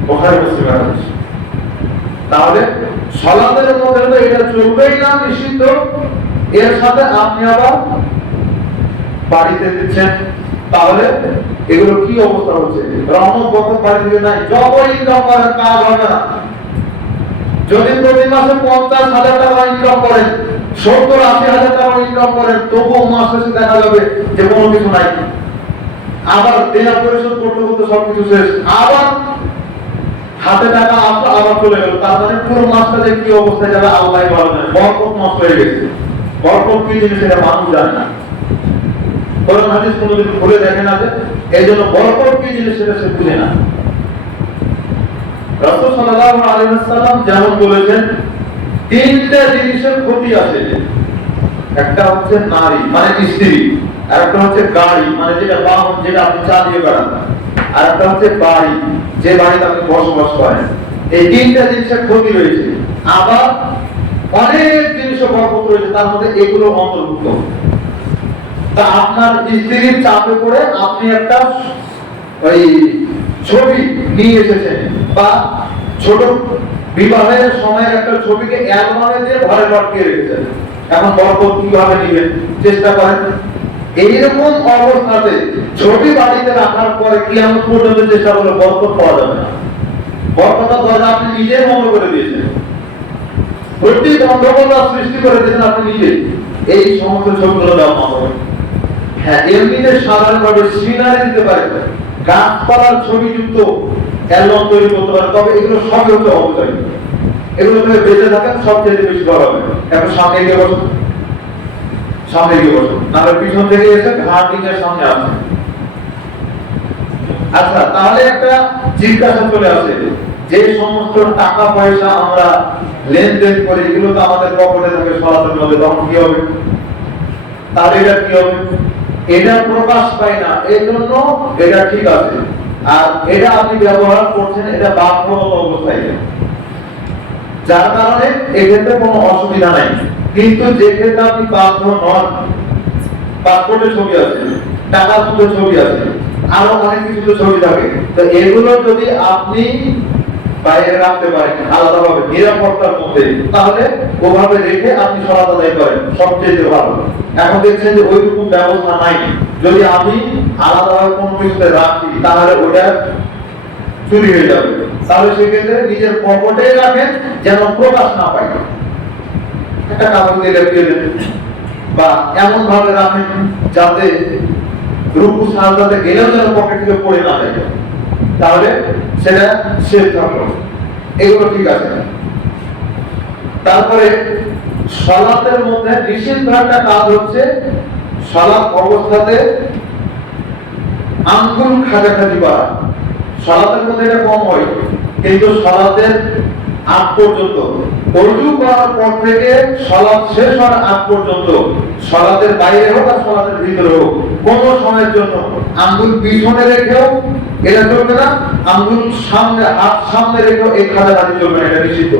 বুখারী মুসলিমের হাদিস। তাহলে সালাতের মধ্যে তো এটা চলবেই না, নিষিদ্ধ। এর সাথে আপনি আবার বাড়িতে দিচ্ছেন, তাহলে এগুলো কি অবস্থা হচ্ছে? রহমত বরকত বাড়ি থেকে নাই, যত ইনকাম করেন কাজ হবে না। যদি প্রতি মাসে 50,000 টাকা ইনকাম করেন, 70-80,000 টাকা ইনকাম করেন, তবুও মাস শেষে দেখা যাবে যে কোনো কিছু নাই। আবার দেনা পরিশোধ করতে করতে সবকিছু শেষ, আবার হাতে টাকা আসলো আবার চলে গেল, তার মানে পুরো মাসটা যে কি অবস্থায় যাবে আল্লাহই ভালো জানে। বরকত নষ্ট হয়ে গেছে। বরকত কি জিনিস এটা মানুষ জানে না, কোরআন হাদিস কোনোদিন ভুলে দেখে না, যে এই জন্য বরকত কি জিনিস সেটা সে বুঝে না। রাসূল সাল্লাল্লাহু আলাইহি ওয়াসাল্লাম যেমন বলেছেন, তিনটা জিনিসের ক্ষতি আছে। একটা হচ্ছে নারী মানে স্ত্রী, আর একটা হচ্ছে গাড়ি মানে যেটা বাহন, যেটা আপনি চালিয়ে বেড়ান, আর একটা হচ্ছে বাড়ি, যে বাড়িতে আপনি বসবাস করেন। এই তিনটা জিনিসের ক্ষতি রয়েছে। আবার অনেক জিনিসও বরকত রয়েছে, তার মধ্যে এগুলো অন্তর্ভুক্ত। তা আপনার স্ত্রীর চাপে পড়ে আপনি একটা ওই ছবি নিয়ে এসেছেন, বা ছোট বিবাহের সময় একটা ছবিকে অ্যালবামে দিয়ে ঘরে লটকিয়ে রেখেছেন, এখন বরকত কিভাবে নেবেন চেষ্টা করেন। এইরকম অবস্থাতে ছবি বাড়িতে রাখার পরে কিয়ামত পর্যন্ত চেষ্টা করলে বরকত পাওয়া যাবে না। বরকতের দরজা আপনি নিজেই বন্ধ করে দিয়েছেন, প্রতি বন্ধকতা সৃষ্টি করে দিয়েছেন আপনি নিজে। এই সমস্ত ছবিগুলো দেওয়া হবে। হ্যাঁ, এমনিতে সাধারণভাবে সিনারি দিতে পারে, গাছপালার ছবিযুক্ত অ্যালবাম তৈরি করতে পারে, তবে এগুলো সবই হচ্ছে অপচারী। এগুলো থেকে বেঁচে থাকেন, সবচেয়ে বেশি ভালো হবে। এখন সামনে গিয়ে বসুন, সামনে গিয়ে বসুন, নাহলে পিছন থেকে এসে ঘাট দিকের সামনে আসে। আচ্ছা, তাহলে একটা জিজ্ঞাসা চলে আসে, যে সমস্ত টাকা পয়সা আমরা লেনদেন করি এগুলো তো আমাদের পকেটে থাকে সালাতের মধ্যে, তখন কি হবে? তাহলে এটা কি হবে? এটা প্রকাশ পায় না, এই জন্য এটা ঠিক আছে। আর এটা আপনি ব্যবহার করছেন এটা বাধ্যগত অবস্থায়, যার কারণে এক্ষেত্রে কোনো অসুবিধা নাই। কিন্তু যে ক্ষেত্রে আপনি বাধ্য নন, পাসপোর্টের ছবি আছে, টাকার মধ্যে ছবি আছে, আরো অনেক কিছু ছবি থাকে, তো এগুলো যদি আপনি বাইরে রাখতে পারেন আলাদাভাবে নিরাপত্তার মধ্যে, তাহলে ওভাবে রেখে আপনি সালাত আদায় করেন, সবচেয়ে ভালো। এখন দেখছেন যে ওইরকম ব্যবস্থা নাই, যদি আমি আলাদাভাবে কোনো কিছুতে রাখি তাহলে ওটা চুরি হয়ে যাবে। তাহলে সেক্ষেত্রে নিজের পকেটে রাখেন, যেন প্রকাশ না পায়। একটা কাগজ দিয়ে লেখিয়ে দেন, বা এমন ভাবে রাখেন যাতে রুকু সাজদাতে গেলেও যেন পকেট থেকে পড়ে না যায়, তাহলে সেটা সেফ থাকলো। এগুলো ঠিক আছে। তারপরে সালাতের মধ্যে নিষিদ্ধ একটা কাজ হচ্ছে, সালাত অবস্থাতে আঙ্গুল খাজাখাজি করা। সালাতের মধ্যে এটা কম হয়, কিন্তু সালাতের আগ পর্যন্ত, ওযু করার পর থেকে সালাত শেষ হওয়ার আগ পর্যন্ত, সালাতের বাইরে হোক আর সালাতের ভিতরে হোক, কোন সময়ের জন্য আঙ্গুল পিছনে রেখেও এটা চলবে না, আঙ্গুল সামনে, হাত সামনে রেখেও এই খাজাখাজি চলবে না, এটা নিষিদ্ধ।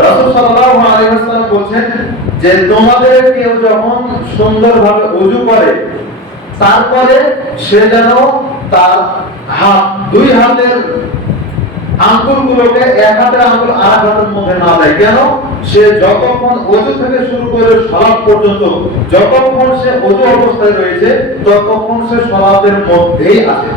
রাসূল সাল্লাল্লাহু আলাইহি ওয়াসাল্লাম বলেন যে তোমাদের কেউ যখন সুন্দরভাবে ওযু করে তারপরে সে যেন তার হাত, দুই হাতের আঙ্গুলগুলোকে এক হাতের আঙ্গুল আর এক হাতের মধ্যে না দেয়। কেন? সে যতক্ষণ ওযু থেকে শুরু করে সালাত পর্যন্ত যতক্ষণ সে ওযু অবস্থায় রয়েছে ততক্ষণ সে সালাতের মধ্যেই আছে।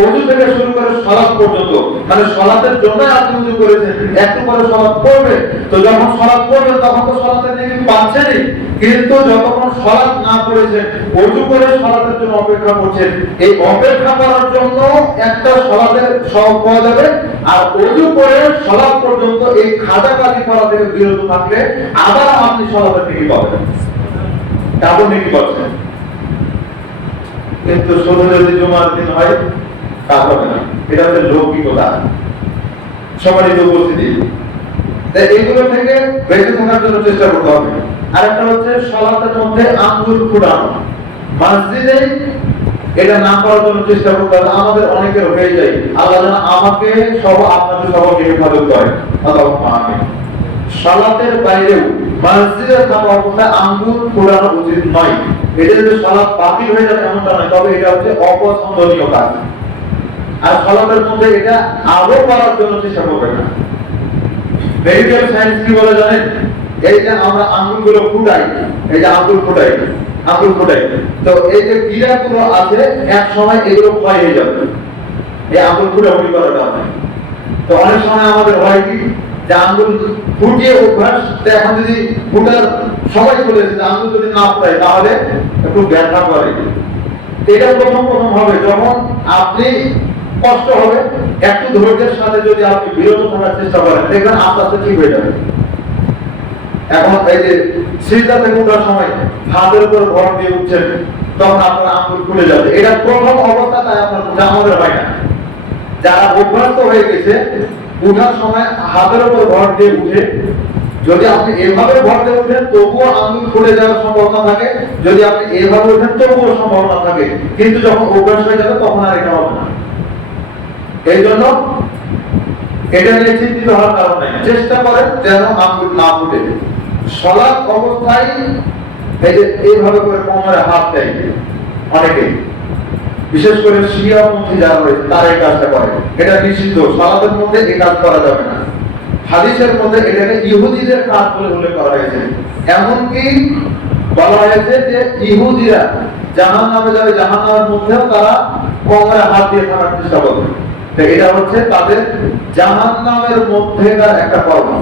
ওযু থেকে শুরু করে সালাত পর্যন্ত, মানে সালাতের জন্য আপনি ওযু করেছেন, একটু পরে সালাত পড়বেন, তো যখন সালাত পড়বেন তখন তো সালাতের নেকি পাচ্ছেনই, কিন্তু যতক্ষণ সালাত না পড়েছেন ওযু করে সালাতের জন্য অপেক্ষা করছেন, এই অপেক্ষা করার জন্য একটা সালাতের সওয়াব পাওয়া যাবে। আর ওযু করে সালাত পর্যন্ত এই খাজাকাজি করা থেকে বিরত থাকলে আবার আপনি সালাতের নেকি পাবেন, ডাবল নেকি পাচ্ছেন। কিন্তু শুধু যদি জুমার দিন হয় তা হবে না, এটা হচ্ছে লৌকিকতা। সম্মানিত উপস্থিতি, এইগুলো থেকে বেঁচে থাকার জন্য চেষ্টা করতে হবে। আরেকটা হচ্ছে সালাতের মধ্যে আঙ্গুল ফুটানো, মসজিদে এটা না করার জন্য চেষ্টা করতে হবে। আমাদের অনেকের হয়ে যায়, আল্লাহ যেন আমাকে সহ আপনাদের সবাইকে হেফাজত করে, আল্লাহুম্মা আমিন। সালাতের বাইরেও মসজিদে থাকা অবস্থায় আঙ্গুল ফোড়ানো উচিত নয়। এটা যে সালাত বাতিল হয়ে যাবে এমনটা নয়, তবে এটা হচ্ছে অপছন্দনীয় কাজ। আর সালাতের মধ্যে এটা আরো করার জন্য চেষ্টা করবেন না। মেডিকেল সায়েন্স কি বলে জানেন? এই যে আমরা আঙ্গুলগুলো ফুটাই, এই যে আঙ্গুল ফুটাই, তো এই যে গিরাগুলো আছে এক সময় এগুলো ক্ষয় হয়ে যাবে এই আঙ্গুল ফুটাফুটি করার কারণে। তো অনেক সময় আমাদের হয় কি যে আঙ্গুল ফুটিয়ে অভ্যাস, এখন যদি ফুটার সময় চলে এসেছে আঙ্গুল যদি না ফুটাই তাহলে একটু ব্যথা করে। এটা প্রথম হবে, যখন আপনি কষ্ট হবে, একটু ধৈর্যের সাথে যদি আপনি বিরত থাকার চেষ্টা করেন দেখবেন আস্তে আস্তে ঠিক হয়ে যাবে। এখন এই যে সিজদা থেকে ওঠার সময় হাতের উপর ভর দিয়ে উঠছেন তখন আপনার আঙ্গুল খুলে যাবে, এটা প্রথম অবস্থা, তাই আপনার আমাদের হয় না। যারা অভ্যস্ত হয়ে গেছে উঠার সময় হাতের উপর ভর দিয়ে উঠে, যদি আপনি এভাবে ভর দিয়ে উঠেন তবুও আঙ্গুল খুলে যাওয়ার সম্ভাবনা থাকে, যদি আপনি এভাবে উঠেন তবুও সম্ভাবনা থাকে, কিন্তু যখন অভ্যাস হয়ে যাবে তখন আর এটা হবে না। এই জন্য এটা নিয়ে চিন্তিত হওয়ার কারণ নেই, চেষ্টা করেন যেন আঙ্গুল না ফুটে। সালাত অবস্থায় এই যে এইভাবে করে কোমরে হাত দেয় অনেকে, বিশেষ করে শিয়াপন্থী যারা রয়েছে তারা এই কাজটা করে, এটা নিষিদ্ধ। সালাতের মধ্যে এই কাজ করা যাবে না। হাদিসের মধ্যে এটাকে ইহুদিদের কাজ বলে উল্লেখ করা হয়েছে। এমনকি বলা হয়েছে যে ইহুদিরা জাহান্নামে যাবে, জাহান্নামের মধ্যেও তারা কোমরে হাত দিয়ে থাকার চেষ্টা করবে। এটা হচ্ছে তাদের জাহান্নামের মধ্যেকার একটা কর্ম।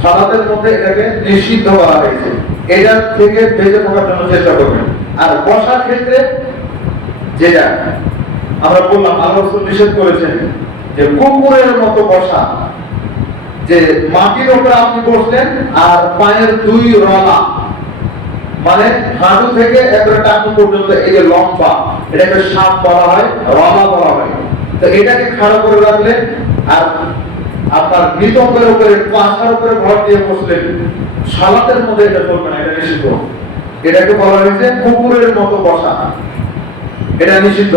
সালাতের মধ্যে এটাকে নিষিদ্ধ করা হয়েছে, এটা থেকে বেঁচে থাকার জন্য চেষ্টা করবেন। আর বসার ক্ষেত্রে যেটা আমরা বললাম আল্লাহ রাসূল নিষেধ করেছেন যে কুকুরের মতো বসা, যে মাটির উপরে আপনি বসলেন আর পায়ের দুই রলা মানে হাঁটু থেকে একবারে টাকনু পর্যন্ত এই যে লম্বা, এটাকে সাপ বলা হয়, রলা বলা হয়। তো এটাকে খাড়া করে রাখলেন আর আপনার নিতম্বের উপরে পাশার উপরে ভর দিয়ে বসলেন, সালাতের মধ্যে এটা চলবে না, এটা নিষিদ্ধ। এটাকে বলা হয়েছে কুকুরের মতো বসা, এটা নিষিদ্ধ।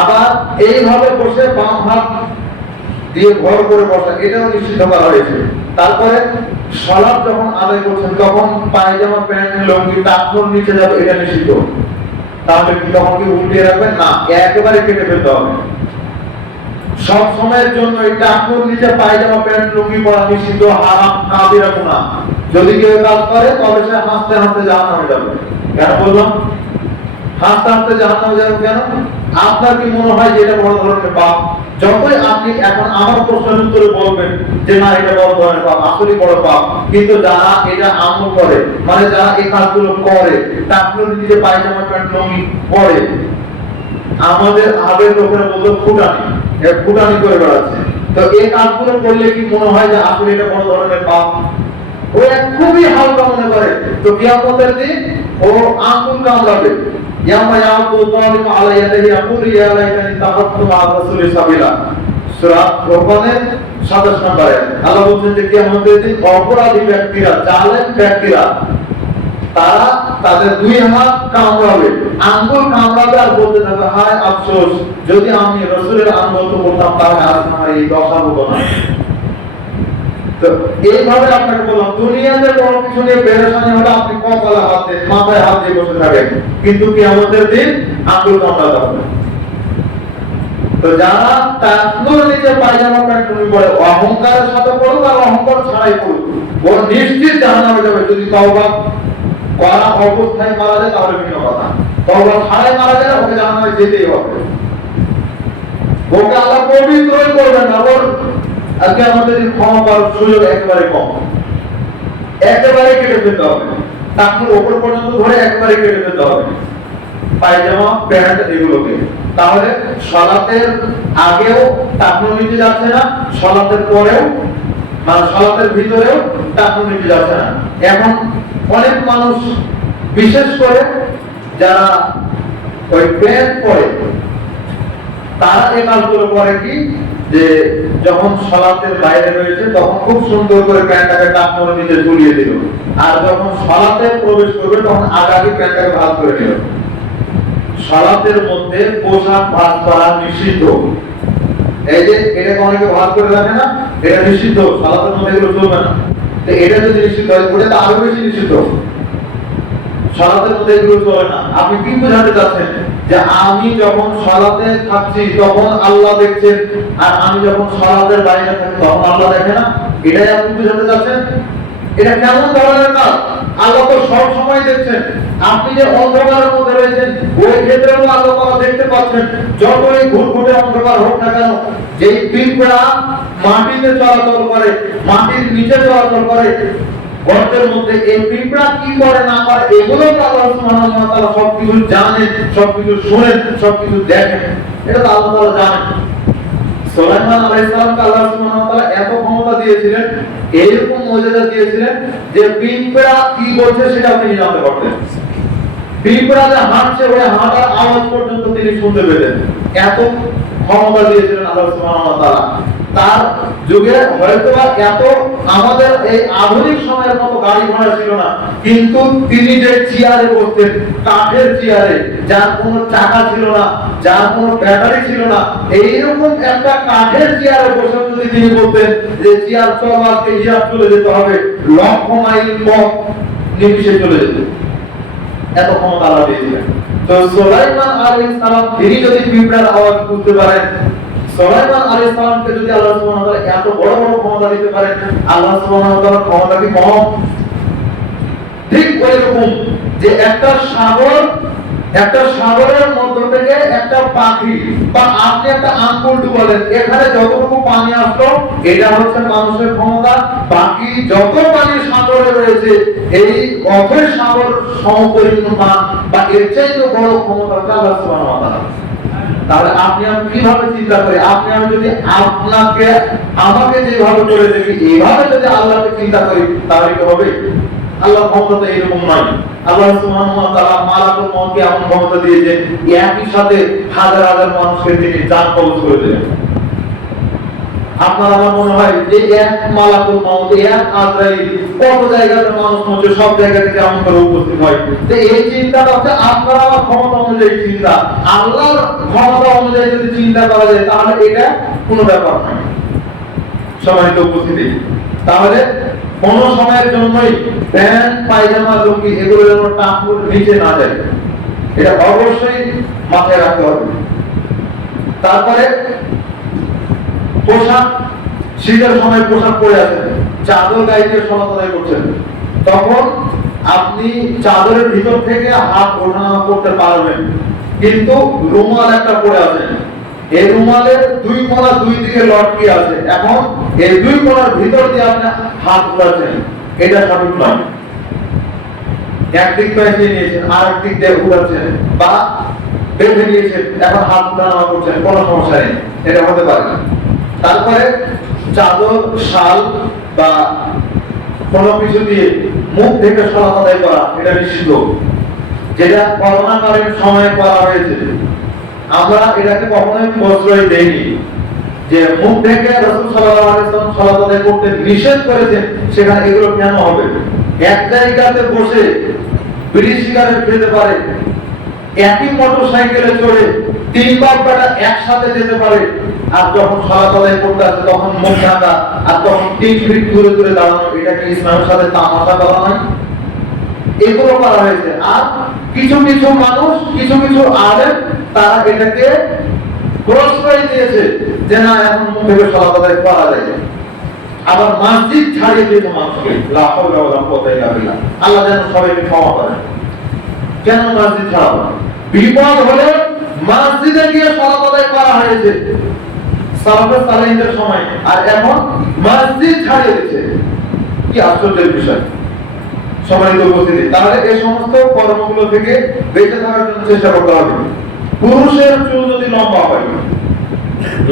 আবার এইভাবে বসে বাম হাত দিয়ে ভর করে বসা, এটাও নিষিদ্ধ করা হয়েছে। তারপরে সালাত যখন আদায় করছেন তখন পায়জামা, প্যান্ট, লুঙ্গি টাকনুর নিচে যাবে, এটা নিষিদ্ধ। তাহলে কি তখন কি উল্টিয়ে রাখবেন? না, একেবারে কেটে ফেলতে হবে। সব সময়ের জন্য এই টাকনুর নিচে পায়জামা, প্যান্ট, লুঙ্গি পরা নিষিদ্ধ, হারাম, কাবিরা গুনাহ। যদি কেউ কাজ করে তবে সে হাসতে হাসতে জাহান্নামে যাবে। কেন বললাম হাসতে হাসতে জাহান্নামে যাবে? কেন? আপনার কি মনে হয় যে এটা বড় ধরনের পাপ? যতই আপনি এখন আমার প্রশ্নের উত্তরে বলবেন যে না এটা বড় ধরনের পাপ, আসলে বড় পাপ, কিন্তু যারা এটা আমল করে, মানে যারা এই কাজগুলো করে, টাকনুর নিচে পায়জামা, প্যান্ট, লুঙ্গি পরে, আমাদের আগের লোকেরা বলতো ফুটানি করে বেড়াচ্ছে। তো এই কাজগুলো করলে কি মনে হয় যে আসলে এটা বড় ধরনের পাপ? ও খুবই হালকা মনে করে। তো কিয়ামতের দিন ও আঙ্গুল কামড়াবে, ইয়ামা ইয়াকুল যালিমু আলা ইয়াদিহি ইয়াকুল ইয়া লাইতানি তাহাক্তু মা রাসূলি সাবিলা। সূরা ফোরকানের 27 নম্বরে আল্লাহ বলেন যে কিয়ামতের দিন অপরাধী ব্যক্তিরা, জালেম ব্যক্তিরা, তারা তাদের দুই হাত কামড়াবে, আঙ্গুল কামড়াবে আর বলতে থাকবে হায় আফসোস, যদি আমি রাসূলের আনুগত্য করতাম তাহলে আজ আমার এই দশা হতো না। তো এইভাবে আপনাকে বললাম, দুনিয়াতে কোনো কিছু নিয়ে পেরেশানি হলে আপনি কপালে হাত দিয়ে, মাথায় হাত দিয়ে বসে থাকেন, কিন্তু কিয়ামতের দিন আঙ্গুল কামড়াতে হবে। তো যারা তাকনুর নিচে পায়জামা প্যান্ট টুপি পরে, অহংকারের সাথে পড়ুক আর অহংকার ছাড়াই পড়ুক, ও নিশ্চিত জাহান্নামে যাবে। যদি তওবা করা অবস্থায় মারা যায় তাহলে ভিন্ন কথা, তওবা ছাড়াই মারা গেলে ওকে জাহান্নামে যেতেই হবে। ওকে আল্লাহ পবিত্রই করবেন না। ওর আজকে আমাদের ক্ষমা পাওয়ার সুযোগ একেবারে কম, একেবারে কেটে ফেলতে হবে, তাকনুর ওপর পর্যন্ত ধরে একেবারে কেটে ফেলতে হবে পায়জামা প্যান্ট এগুলোকে। তাহলে সালাতের আগেও টাকনুর নিচে যাচ্ছে না, সালাতের পরেও মানে সালাতের ভিতরেও টাকনুর নিচে যাচ্ছে না। এখন অনেক মানুষ, বিশেষ করে যারা ওই প্যান্ট পরে, তারা এই কাজগুলো করে কি, যে যখন সালাতের বাইরে রয়েছে তখন খুব সুন্দর করে প্যান্টটাকে টাকনুর নিচে ঝুলিয়ে দিল, আর যখন সালাতে প্রবেশ করবে তখন আগামী প্যান্টটাকে ভাঁজ করে দিল। সালাতের মধ্যে পোশাক ভাঁজ করা নিষিদ্ধ। এই যে এটাকে অনেকে ভাঁজ করে রাখে না, এটা নিষিদ্ধ, সালাতের মধ্যে এগুলো চলবে না। তো এটা যদি নিষিদ্ধ হয়, ওটা তো আরো বেশি নিষিদ্ধ। সালাতের মধ্যে এগুলো চলে না। আপনি কি বোঝাতে চাচ্ছেন যে আমি যখন সালাতে থাকছি তখন আল্লাহ দেখছেন, আর আমি যখন সালাতের বাইরে থাকি তখন আল্লাহ দেখে না? এটাই আপনি বোঝাতে চাচ্ছেন? এটা কেমন ধরনের কাজ? আল্লাহ তো সব সময় দেখছেন। আপনি যে অন্ধকারের মধ্যে রয়েছেন ওই ক্ষেত্রেও আল্লাহ তাআলা দেখতে পাচ্ছেন। যতই ঘুটঘুটে অন্ধকার হোক না কেন, যেই পিঁপড়া মাটিতে চলাচল করে, মাটির নিচে চলাচল করে গর্তের মধ্যে, এই পিঁপড়া কি করে না করে এগুলো তো আল্লাহ সুবহানাহু ওয়া তাআলা সবকিছু জানেন, সবকিছু শুনেন, সবকিছু দেখেন। এটা তো আল্লাহ তাআলা জানেন। সুলাইমান আলাইহিস সালামকে আল্লাহ সুবহানাহু ওয়া তাআলা এত ক্ষমতা দিয়েছিলেন, এইরকম মুজিজা দিয়েছিলেন যে পিঁপড়া কি বলছে সেটা তিনি জানতে পারতেন। পিঁপড়া যে হাঁটছে ওই হাঁটার আওয়াজ পর্যন্ত তিনি শুনতে পেতেন। এত ক্ষমতা দিয়েছিলেন আল্লাহ সুবহানাহু ওয়া তাআলা। তার যুগে হয়তোবা এত আমাদের এই আধুনিক সময়ের মতো গাড়ি ঘোড়া ছিল না, কিন্তু তিনি যে চেয়ারে বসতেন, কাঠের চেয়ারে, যার কোনো চাকা ছিল না, যার কোনো ব্যাটারি ছিল না, এইরকম একটা কাঠের চেয়ারে বসে যদি তিনি বলতেন যে চেয়ার চল, আজকে ইরাক চলে যেতে হবে, লক্ষ মাইল পথ নিমিষে চলে যেত। এত ক্ষমতা আল্লাহ দিয়েছিলেন। তো সুলাইমান আলাইহিস সালাম তিনি যদি পিঁপড়ার আওয়াজ বুঝতে পারেন, সুলাইমান আলাইহিস সালামকে যদি আল্লাহ সুবহানাহু ওয়া তাআলা এত বড় বড় ক্ষমতা দিতে পারেন, আল্লাহ সুবহানাহু ওয়া তাআলার ক্ষমতা কি কম? ঠিক ওইরকম যে একটা সাগরের মধ্য থেকে একটা পাখি বা আপনি একটা আঙ্গুল ডুবালেন, এখানে যতটুকু পানি আসলো এটা হচ্ছে মানুষের ক্ষমতা। বাকি যত পানি সাগরে রয়েছে এই অথৈ সাগর সমপরিমাণ বা এর চাইতে বড় ক্ষমতা হচ্ছে আল্লাহ সুবহানাহু ওয়া তাআলা। তাহলে আপনি আমি কিভাবে চিন্তা করি, আপনি আমি যদি আপনাকে আমাকে যেভাবে করে দেখি এইভাবে যদি আল্লাহকে চিন্তা করি তাহলে কি হবে? আল্লাহ ক্ষমতা এরকম নয়। আল্লাহ সুবহানাহু ওয়া তাআলা মালাকুল মউতকে এমন ক্ষমতা দিয়েছেন একই সাথে হাজার হাজার মানুষকে তিনি জান কবজ করে দিলেন। আপনার আমার মনে হয় যে এক মালাকুল মউত, এক আজরাইল কত জায়গাতে মানুষ মরছে, সব জায়গা থেকে এমন করে উপস্থিত হয়। তো এই চিন্তাটা হচ্ছে আপনার আমার ক্ষমতা অনুযায়ী চিন্তা। আল্লাহর ক্ষমতা অনুযায়ী যদি চিন্তা করা যায় তাহলে এটা কোনো ব্যাপার নয়। সম্মানিত উপস্থিতি, তাহলে কোন সময়ের জন্যই প্যান্ট, পায়জামা, লুঙ্গি এগুলো যেন টাকুর নিচে না যায়, এটা অবশ্যই মাথায় রাখতে হবে। তারপরে পোশাক, শীতের সময় পোশাক পরে আছেন, চাদর গায়ে দিয়ে সালাত আদায় করছেন, তখন আপনি চাদরের ভিতর থেকে হাত ওঠানামা করতে পারবেন, কিন্তু রুমাল একটা পরে আছেন, এই রুমালের দুই কোণা দুই দিকে লটকে আছে, এখন এই দুই কোণার ভিতর দিয়ে আপনি হাত উঠাচ্ছেন, এটা সঠিক নয়। একদিক পেঁচিয়ে নিয়েছেন, আরেক দিক দিয়ে উঠাচ্ছেন বা বেঁধে নিয়েছেন, এখন হাত উঠানামা করছেন, কোনো সমস্যা নেই, এটা হতে পারে না। তারপরে চাদর, শাল বা কোনো কিছু দিয়ে মুখ থেকে সালাত আদায় করা এটা নিষিদ্ধ, যেটা করোনাকালীন সময়ে করা হয়েছে। আমরা এটাকে কখনোই প্রশ্রয় দেইনি যে মুখ থেকে রাসূল সাল্লাল্লাহু আলাইহি ওয়াসাল্লাম সালাত আদায় করতে নিষেধ করেছেন, সেখানে এগুলো কেন হবে? এক জায়গাতে বসে বিড়ি সিগারেট খেতে পারে, একই মোটরসাইকেলে চড়ে 3 বাপ বেটা একসাথে যেতে পারে, আর যখন সালাত আদায় করতে আসে তখন মুখ ঢাকা, আর তখন 3 ফিট দূরে দূরে দাঁড়ানো, এটা কি ইসলামের সাথে তামাশা করা নয়? এগুলো করা হয়েছে। আর কিছু কিছু মানুষ, কিছু কিছু আলেম, তারা এটাকে প্রশ্রয় দিয়েছে যে না, এখন মুখ থেকে সালাত আদায় করা যায়। আবার মসজিদ ছাড়িয়ে দিয়েছে মানুষকে, লা হাওলা ওয়ালা কুওয়াতা ইল্লা বিল্লাহ। আল্লাহ যেন সবাইকে ক্ষমা করেন। কেন মসজিদ ছাড়াবো? বিপদ হলে মসজিদে গিয়ে সালাত আদায় করা হয়েছে সালাফে সালেহিনদের সময়, আর এখন মসজিদ ছাড়িয়ে দিচ্ছে। কি আশ্চর্যের বিষয়! সম্মানিত উপস্থিতি, তাহলে এই সমস্ত কর্মগুলো থেকে বেঁচে থাকার জন্য চেষ্টা করতে হবে। পুরুষের চুল যদি লম্বা হয়,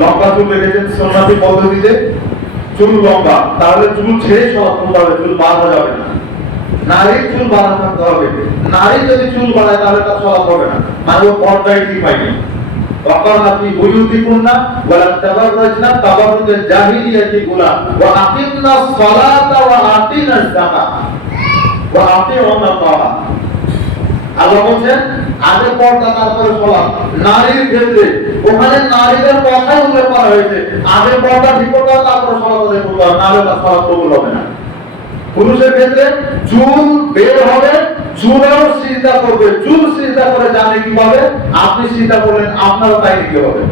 লম্বা চুল রেখেছেন সুন্নতি পদ্ধতিতে, চুল লম্বা, তাহলে চুল ছেড়ে সালাত করতে হবে, চুল বাঁধা যাবে না। নারীর চুল বাঁধা থাকতে হবে। নারী যদি চুল বাড়ায় তাহলে তার সালাত হবে না, মানে ও পর্দায় ঠিক পায়নি। ওয়াকারনা ফি বুয়ুতিকুন্না ওয়ালা তাবাররাজনা তাবাররুজাল জাহিলিয়াতি উলা ওয়া আকিমনাস সালাতা ওয়া আতিনাজ যাকাত ওয়া আতিউনাল্লাহ। আল্লাহ বলেন আগে পর্দা তারপরে সালাত। নারীর ক্ষেত্রে ওখানে নারীদের কথাই উল্লেখ করা হয়েছে, আগে পর্দা ঠিক করতে হবে তারপরে সালাত আদায় করতে হবে, নাহলে তার সালাত কবুল হবে না। পুরুষের ক্ষেত্রে চুল বের হবে, চুলেও সিজদা করবে, চুল সিজদা করে জানে কিভাবে, আপনি সিজদা করলেন আপনারও তাই নিতে হবে।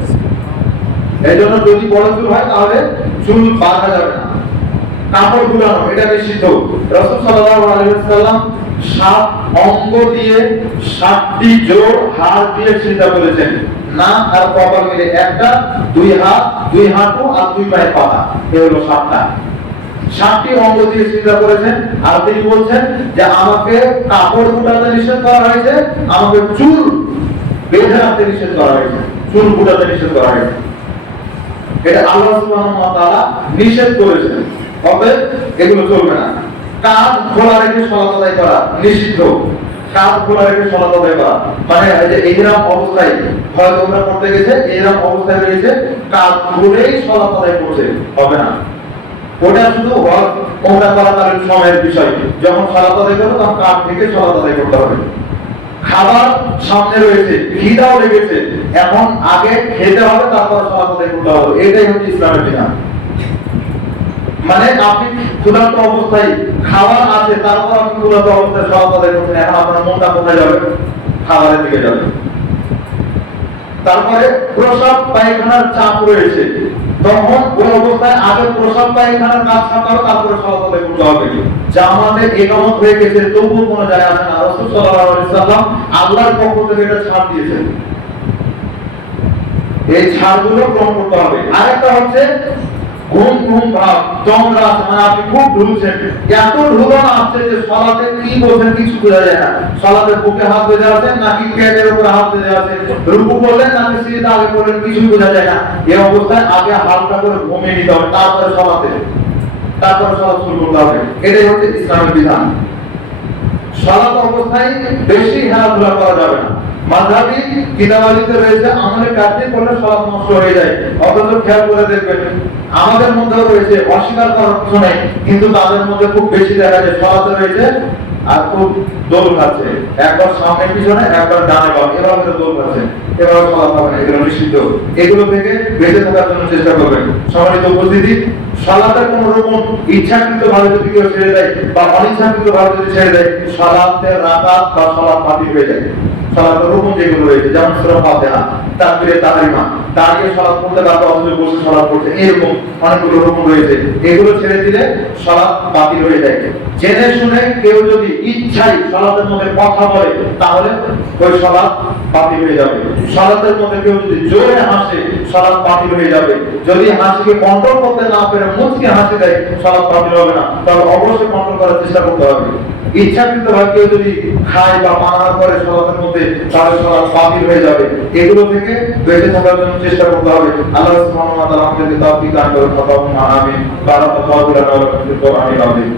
এই জন্য যদি বড় চুল হয় তাহলে চুল বাঁধা যাবে না। কাপড় ঝুলানো এটা নিষিদ্ধ। রাসূল সাল্লাল্লাহু আলাইহি ওয়াসাল্লাম 7 অঙ্গ দিয়ে 7টি জোড় হাড় দিয়ে সিজদা করেছেন। নাক আর কপাল মিলে একটা, 2 হাত, 2 হাঁটু আর 2 পায়ের পাতা, এই হলো 7টা। 7টি অঙ্গ দিয়ে সিজদা করেছেন। আর তিনি বলছেন যে আমাকে কাপড় গুটাতে নিষেধ করা হয়েছে, আমাকে চুল বেঁধে রাখতে নিষেধ করা হয়েছে, চুল গুটাতে নিষেধ করা হয়েছে। এটা আল্লাহ সুবহানাহু ওয়া তাআলা নিষেধ করেছেন, তবে এগুলো চলবে না। কাঁধ খোলা রেখে সালাত আদায় করা নিষিদ্ধ। কাঁধ খোলা রেখে সালাত আদায় করা মানে এই যে এইরকম অবস্থায় হয়তো ওমরা করতে গেছে, এইরকম অবস্থায় রয়েছে, কাঁধ খুলেই সালাত আদায় করছে, হবে না। ওটা শুধু ওমরা করাকালীন সময়ের বিষয়। যখন সালাত আদায় করবে তখন কাঁধ থেকে সালাত আদায় করতে হবে। খাবার সামনে রয়েছে, খিদাও লেগেছে, এখন আগে খেতে হবে তারপর সালাত আদায় করতে হবে, এটাই হচ্ছে ইসলামের বিধান। মানে আপনি ক্ষুধার্ত অবস্থায় খাবার আছে, তারপর আপনি ক্ষুধার্ত অবস্থায় সালাত আদায় করছেন, এখন আপনার মনটা কোথায় যাবে? খাবারের দিকে যাবে। তারপরে প্রসাব পায়খানার চাপ রয়েছে, তখন ওই অবস্থায় আগে প্রসাব পায়খানার কাজ সারতে, তারপরে সালাত আদায় করতে হবে। জামাতে ইকামত হয়ে গেছে, তবুও কোনো যায় আসে না। রাসূল সাল্লাল্লাহু আলাইহি ওয়াসাল্লাম আল্লাহর পক্ষ থেকে এটা ছাড় দিয়েছেন। এই ছাড়গুলো গ্রহণ করতে হবে। আরেকটা হচ্ছে ঘুম ঘুম ভাব, চমড়া আছে, মানে আপনি খুব ঢুলছেন, এত ঢুলানো আসছে যে সালাতে কি বলছেন কিছু বোঝা যায় না। সালাতে বুকে হাত বেঁধে আছেন নাকি পেটের উপরে হাত বেঁধে আছেন, রুকু করলেন নাকি সিজদা আগে করলেন, কিছু বোঝা যায় না। এই অবস্থায় আগে হালকা করে ঘুমিয়ে নিতে হবে, তারপরে সালাত শুরু করতে হবে। এটাই হচ্ছে ইসলামের বিধান। সালাত অবস্থায় বেশি খেলাধুলা করা যাবে না। মাযহাবী কিতাবালিতে রয়েছে আমলের কাজে করলে সালাত নষ্ট হয়ে যায়। অথচ খেয়াল করে দেখবেন আমাদের মধ্যেও রয়েছে, অস্বীকার করার কিছু নেই, কিন্তু তাদের মধ্যে খুব বেশি দেখা যায় সালাতে রয়েছে আর খুব দোল খাচ্ছে, একবার সামনে পিছনে একবার ডানে বামে এভাবে দোল খাচ্ছে, এভাবে সালাত হবে না, এগুলো নিষিদ্ধ। এগুলো থেকে বেঁচে থাকার জন্য চেষ্টা করবেন। সম্মানিত উপস্থিতি, সালাতের কোন রকম ইচ্ছাকৃত ভাবে যদি কেউ ছেড়ে দেয় বা অনিচ্ছাকৃত ভাবে যদি ছেড়ে দেয়, সালাতের রাকাত বা সালাত বাতিল হয়ে যায়। সালাতের রকম যেগুলো রয়েছে, যেমন সূরা ফাতিহা, তাকবীরে তাহরিমা, দাঁড়িয়ে সালাত করতে পারবে অথচ বসে সালাত করতে, এরকম অনেকগুলো রকম রয়েছে। এগুলো ছেড়ে দিলে সালাত বাতিল হয়ে যায়। জেনে শুনে কেউ যদি ইচ্ছাই সালাতের মধ্যে কথা বলে তাহলে ওই সালাত বাতিল হয়ে যাবে। সালাতের মধ্যে কেউ যদি জোরে হাসে সালাত বাতিল হয়ে যাবে। যদি হাসিকে কন্ট্রোল করতে না পারে মুচকি হাসি দেয়, সালাত বাতিল হবে না, তবে অবশ্যই কন্ট্রোল করার চেষ্টা করতে হবে। ইচ্ছাকৃতভাবে কেউ যদি খায় বা পানাহার করে সালাতের মধ্যে, তাহলে সালাত বাতিল হয়ে যাবে। এগুলো থেকে বেঁচে থাকার জন্য চেষ্টা করতে হবে। আল্লাহ সুবহানাহু ওয়া তাআলা আমাদেরকে তৌফিক দান করুন। আমিন। বারাকাতুহু লানা ওয়া লাকুম ফিল কোরআনিল আযীম।